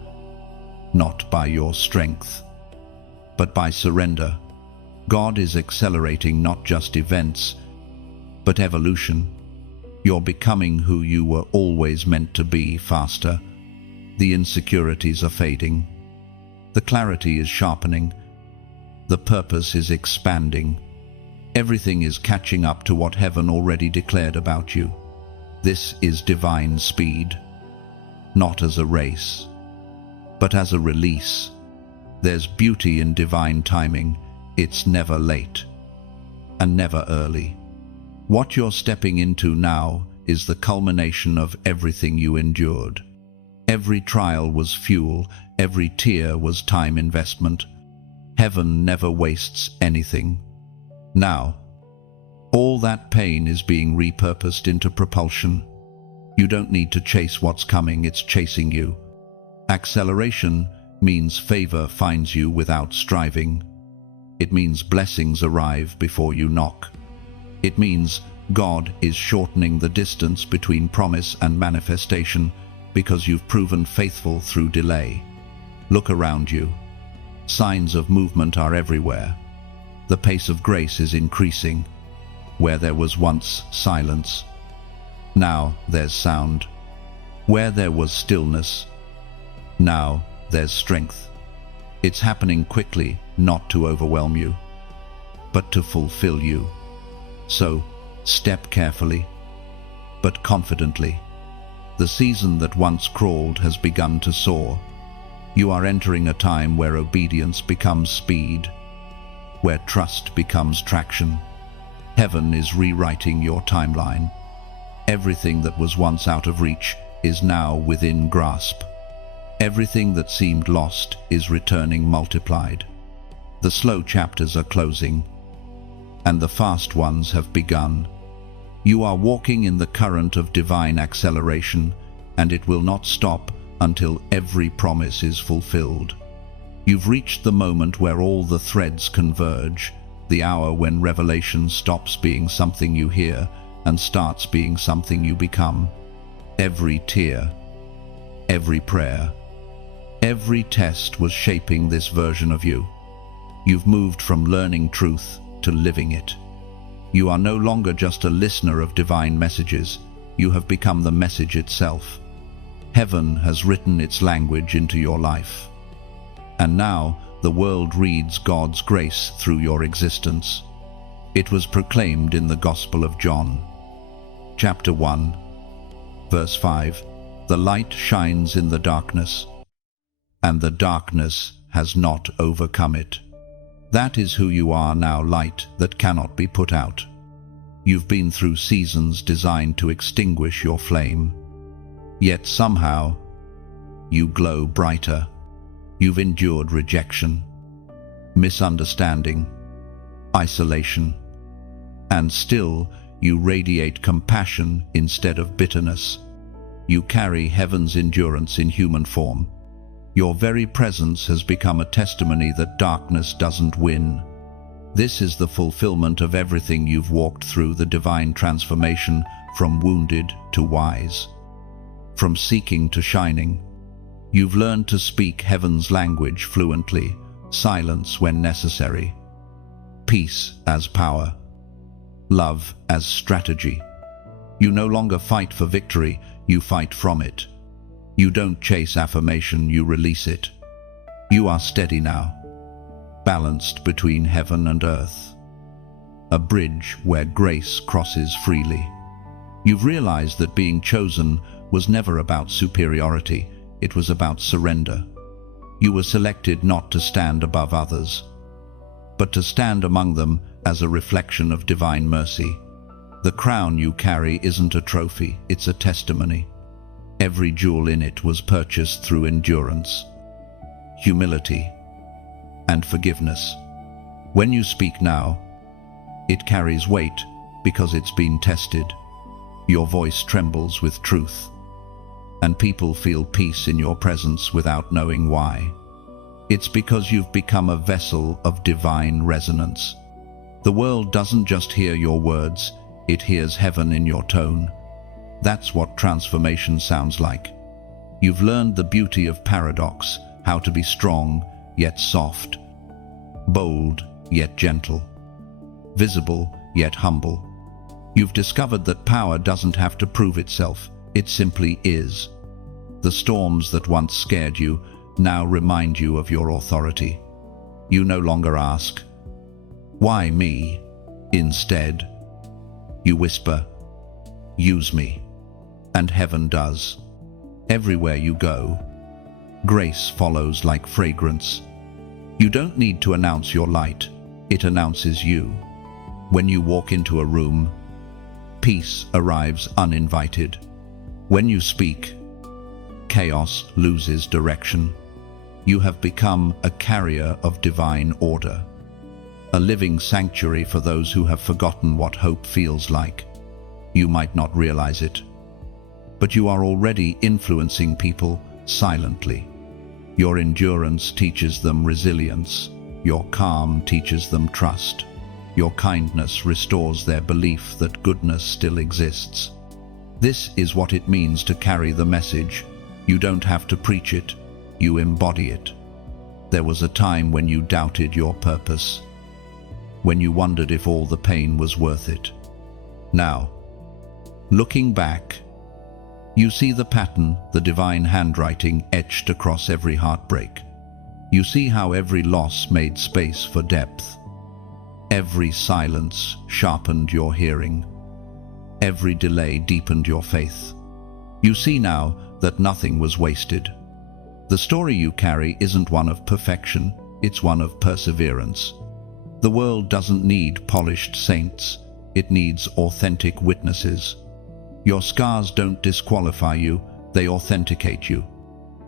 not by your strength, but by surrender. God is accelerating not just events, but evolution. You're becoming who you were always meant to be faster. The insecurities are fading. The clarity is sharpening. The purpose is expanding. Everything is catching up to what heaven already declared about you. This is divine speed, not as a race, but as a release. There's beauty in divine timing. It's never late and never early. What you're stepping into now is the culmination of everything you endured. Every trial was fuel, Every tear was time investment. Heaven never wastes anything. Now, all that pain is being repurposed into propulsion. You don't need to chase what's coming, it's chasing you. Acceleration means favor finds you without striving. It means blessings arrive before you knock. It means God is shortening the distance between promise and manifestation because you've proven faithful through delay. Look around you. Signs of movement are everywhere. The pace of grace is increasing. Where there was once silence, now there's sound. Where there was stillness, now there's strength. It's happening quickly, not to overwhelm you, but to fulfill you. So, step carefully, but confidently. The season that once crawled has begun to soar. You are entering a time where obedience becomes speed, where trust becomes traction. Heaven is rewriting your timeline. Everything that was once out of reach is now within grasp. Everything that seemed lost is returning multiplied. The slow chapters are closing, and the fast ones have begun. You are walking in the current of divine acceleration, and it will not stop until every promise is fulfilled. You've reached the moment where all the threads converge, the hour when revelation stops being something you hear and starts being something you become. Every tear, every prayer, every test was shaping this version of you. You've moved from learning truth to living it. You are no longer just a listener of divine messages. You have become the message itself. Heaven has written its language into your life. And now the world reads God's grace through your existence. It was proclaimed in the Gospel of John. Chapter 1, verse 5. The light shines in the darkness, and the darkness has not overcome it. That is who you are now, light that cannot be put out. You've been through seasons designed to extinguish your flame. Yet somehow, you glow brighter. You've endured rejection, misunderstanding, isolation, and still you radiate compassion instead of bitterness. You carry heaven's endurance in human form. Your very presence has become a testimony that darkness doesn't win. This is the fulfillment of everything you've walked through, the divine transformation from wounded to wise, from seeking to shining. You've learned to speak heaven's language fluently, silence when necessary, peace as power, love as strategy. You no longer fight for victory, you fight from it. You don't chase affirmation, you release it. You are steady now, balanced between heaven and earth, a bridge where grace crosses freely. You've realized that being chosen was never about superiority, it was about surrender. You were selected not to stand above others, but to stand among them as a reflection of divine mercy. The crown you carry isn't a trophy, it's a testimony. Every jewel in it was purchased through endurance, humility, and forgiveness. When you speak now, it carries weight because it's been tested. Your voice trembles with truth, and people feel peace in your presence without knowing why. It's because you've become a vessel of divine resonance. The world doesn't just hear your words, it hears heaven in your tone. That's what transformation sounds like. You've learned the beauty of paradox, how to be strong yet soft, bold yet gentle, visible yet humble. You've discovered that power doesn't have to prove itself, it simply is. The storms that once scared you now remind you of your authority. You no longer ask, "Why me?" Instead, you whisper, "Use me." And heaven does. Everywhere you go, grace follows like fragrance. You don't need to announce your light, it announces you. When you walk into a room, peace arrives uninvited. When you speak, chaos loses direction. You have become a carrier of divine order, a living sanctuary for those who have forgotten what hope feels like. You might not realize it, but you are already influencing people silently. Your endurance teaches them resilience. Your calm teaches them trust. Your kindness restores their belief that goodness still exists. This is what it means to carry the message. You don't have to preach it, you embody it. There was a time when you doubted your purpose, when you wondered if all the pain was worth it. Now, looking back, you see the pattern, the divine handwriting etched across every heartbreak. You see how every loss made space for depth. Every silence sharpened your hearing. Every delay deepened your faith. You see now that nothing was wasted. The story you carry isn't one of perfection, it's one of perseverance. The world doesn't need polished saints, it needs authentic witnesses. Your scars don't disqualify you, they authenticate you.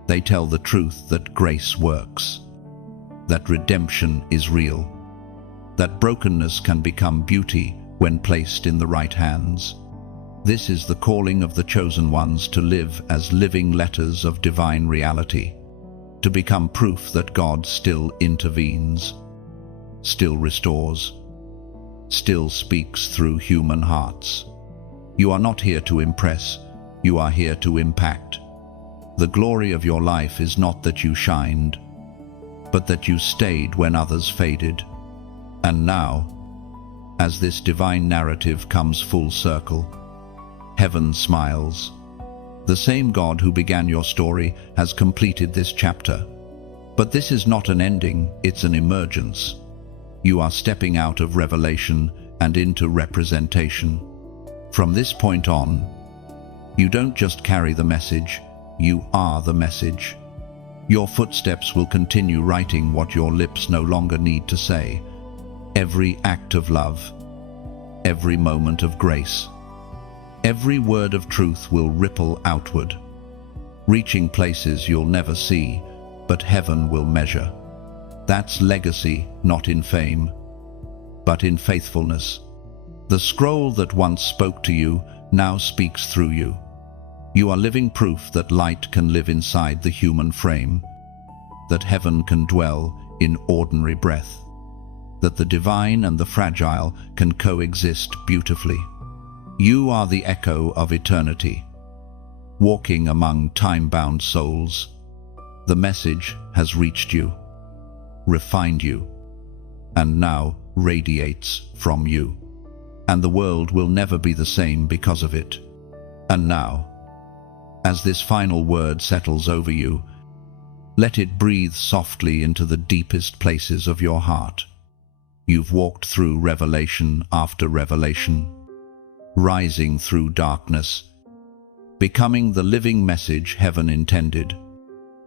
They tell the truth that grace works, that redemption is real, that brokenness can become beauty when placed in the right hands. This is the calling of the chosen ones to live as living letters of divine reality, to become proof that God still intervenes, still restores, still speaks through human hearts. You are not here to impress, you are here to impact. The glory of your life is not that you shined, but that you stayed when others faded. And now, as this divine narrative comes full circle, heaven smiles. The same God who began your story has completed this chapter. But this is not an ending, it's an emergence. You are stepping out of revelation and into representation. From this point on, you don't just carry the message, you are the message. Your footsteps will continue writing what your lips no longer need to say. Every act of love, every moment of grace, every word of truth will ripple outward, reaching places you'll never see, but heaven will measure. That's legacy, not in fame, but in faithfulness. The scroll that once spoke to you now speaks through you. You are living proof that light can live inside the human frame, that heaven can dwell in ordinary breath, that the divine and the fragile can coexist beautifully. You are the echo of eternity, walking among time-bound souls. The message has reached you, refined you, and now radiates from you. And the world will never be the same because of it. And now, as this final word settles over you, let it breathe softly into the deepest places of your heart. You've walked through revelation after revelation, rising through darkness, becoming the living message heaven intended.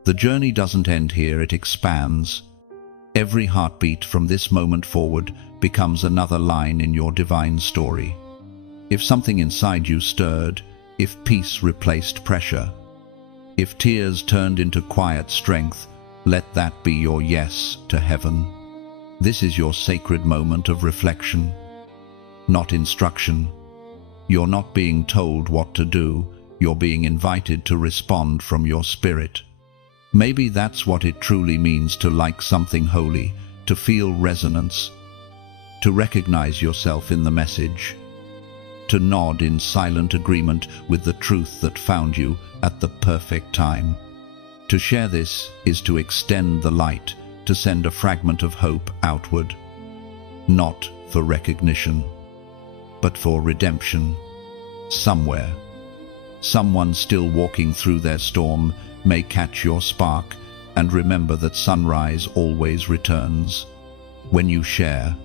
The journey doesn't end here, it expands. Every heartbeat from this moment forward becomes another line in your divine story. If something inside you stirred, if peace replaced pressure, if tears turned into quiet strength, let that be your yes to heaven. This is your sacred moment of reflection, not instruction. You're not being told what to do, you're being invited to respond from your spirit. Maybe that's what it truly means to like something holy, to feel resonance, to recognize yourself in the message, to nod in silent agreement with the truth that found you at the perfect time. To share this is to extend the light, to send a fragment of hope outward, not for recognition, but for redemption. Somewhere, someone still walking through their storm may catch your spark, and remember that sunrise always returns. When you share,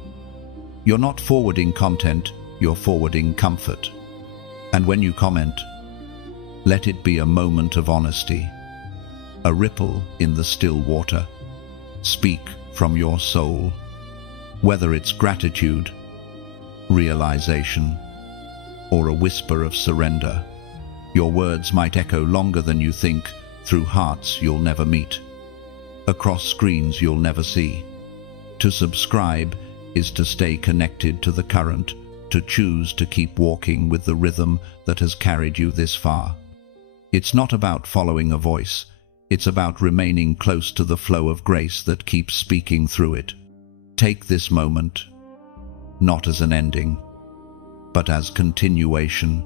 you're not forwarding content, you're forwarding comfort. And when you comment, let it be a moment of honesty, a ripple in the still water. Speak from your soul, whether it's gratitude, realization, or a whisper of surrender. Your words might echo longer than you think, through hearts you'll never meet. across screens you'll never see. To subscribe is to stay connected to the current, to choose to keep walking with the rhythm that has carried you this far. It's not about following a voice, it's about remaining close to the flow of grace that keeps speaking through it. Take this moment, not as an ending, but as continuation.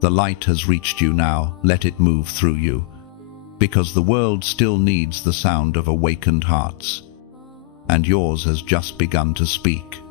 The light has reached you now, let it move through you, because the world still needs the sound of awakened hearts, and yours has just begun to speak.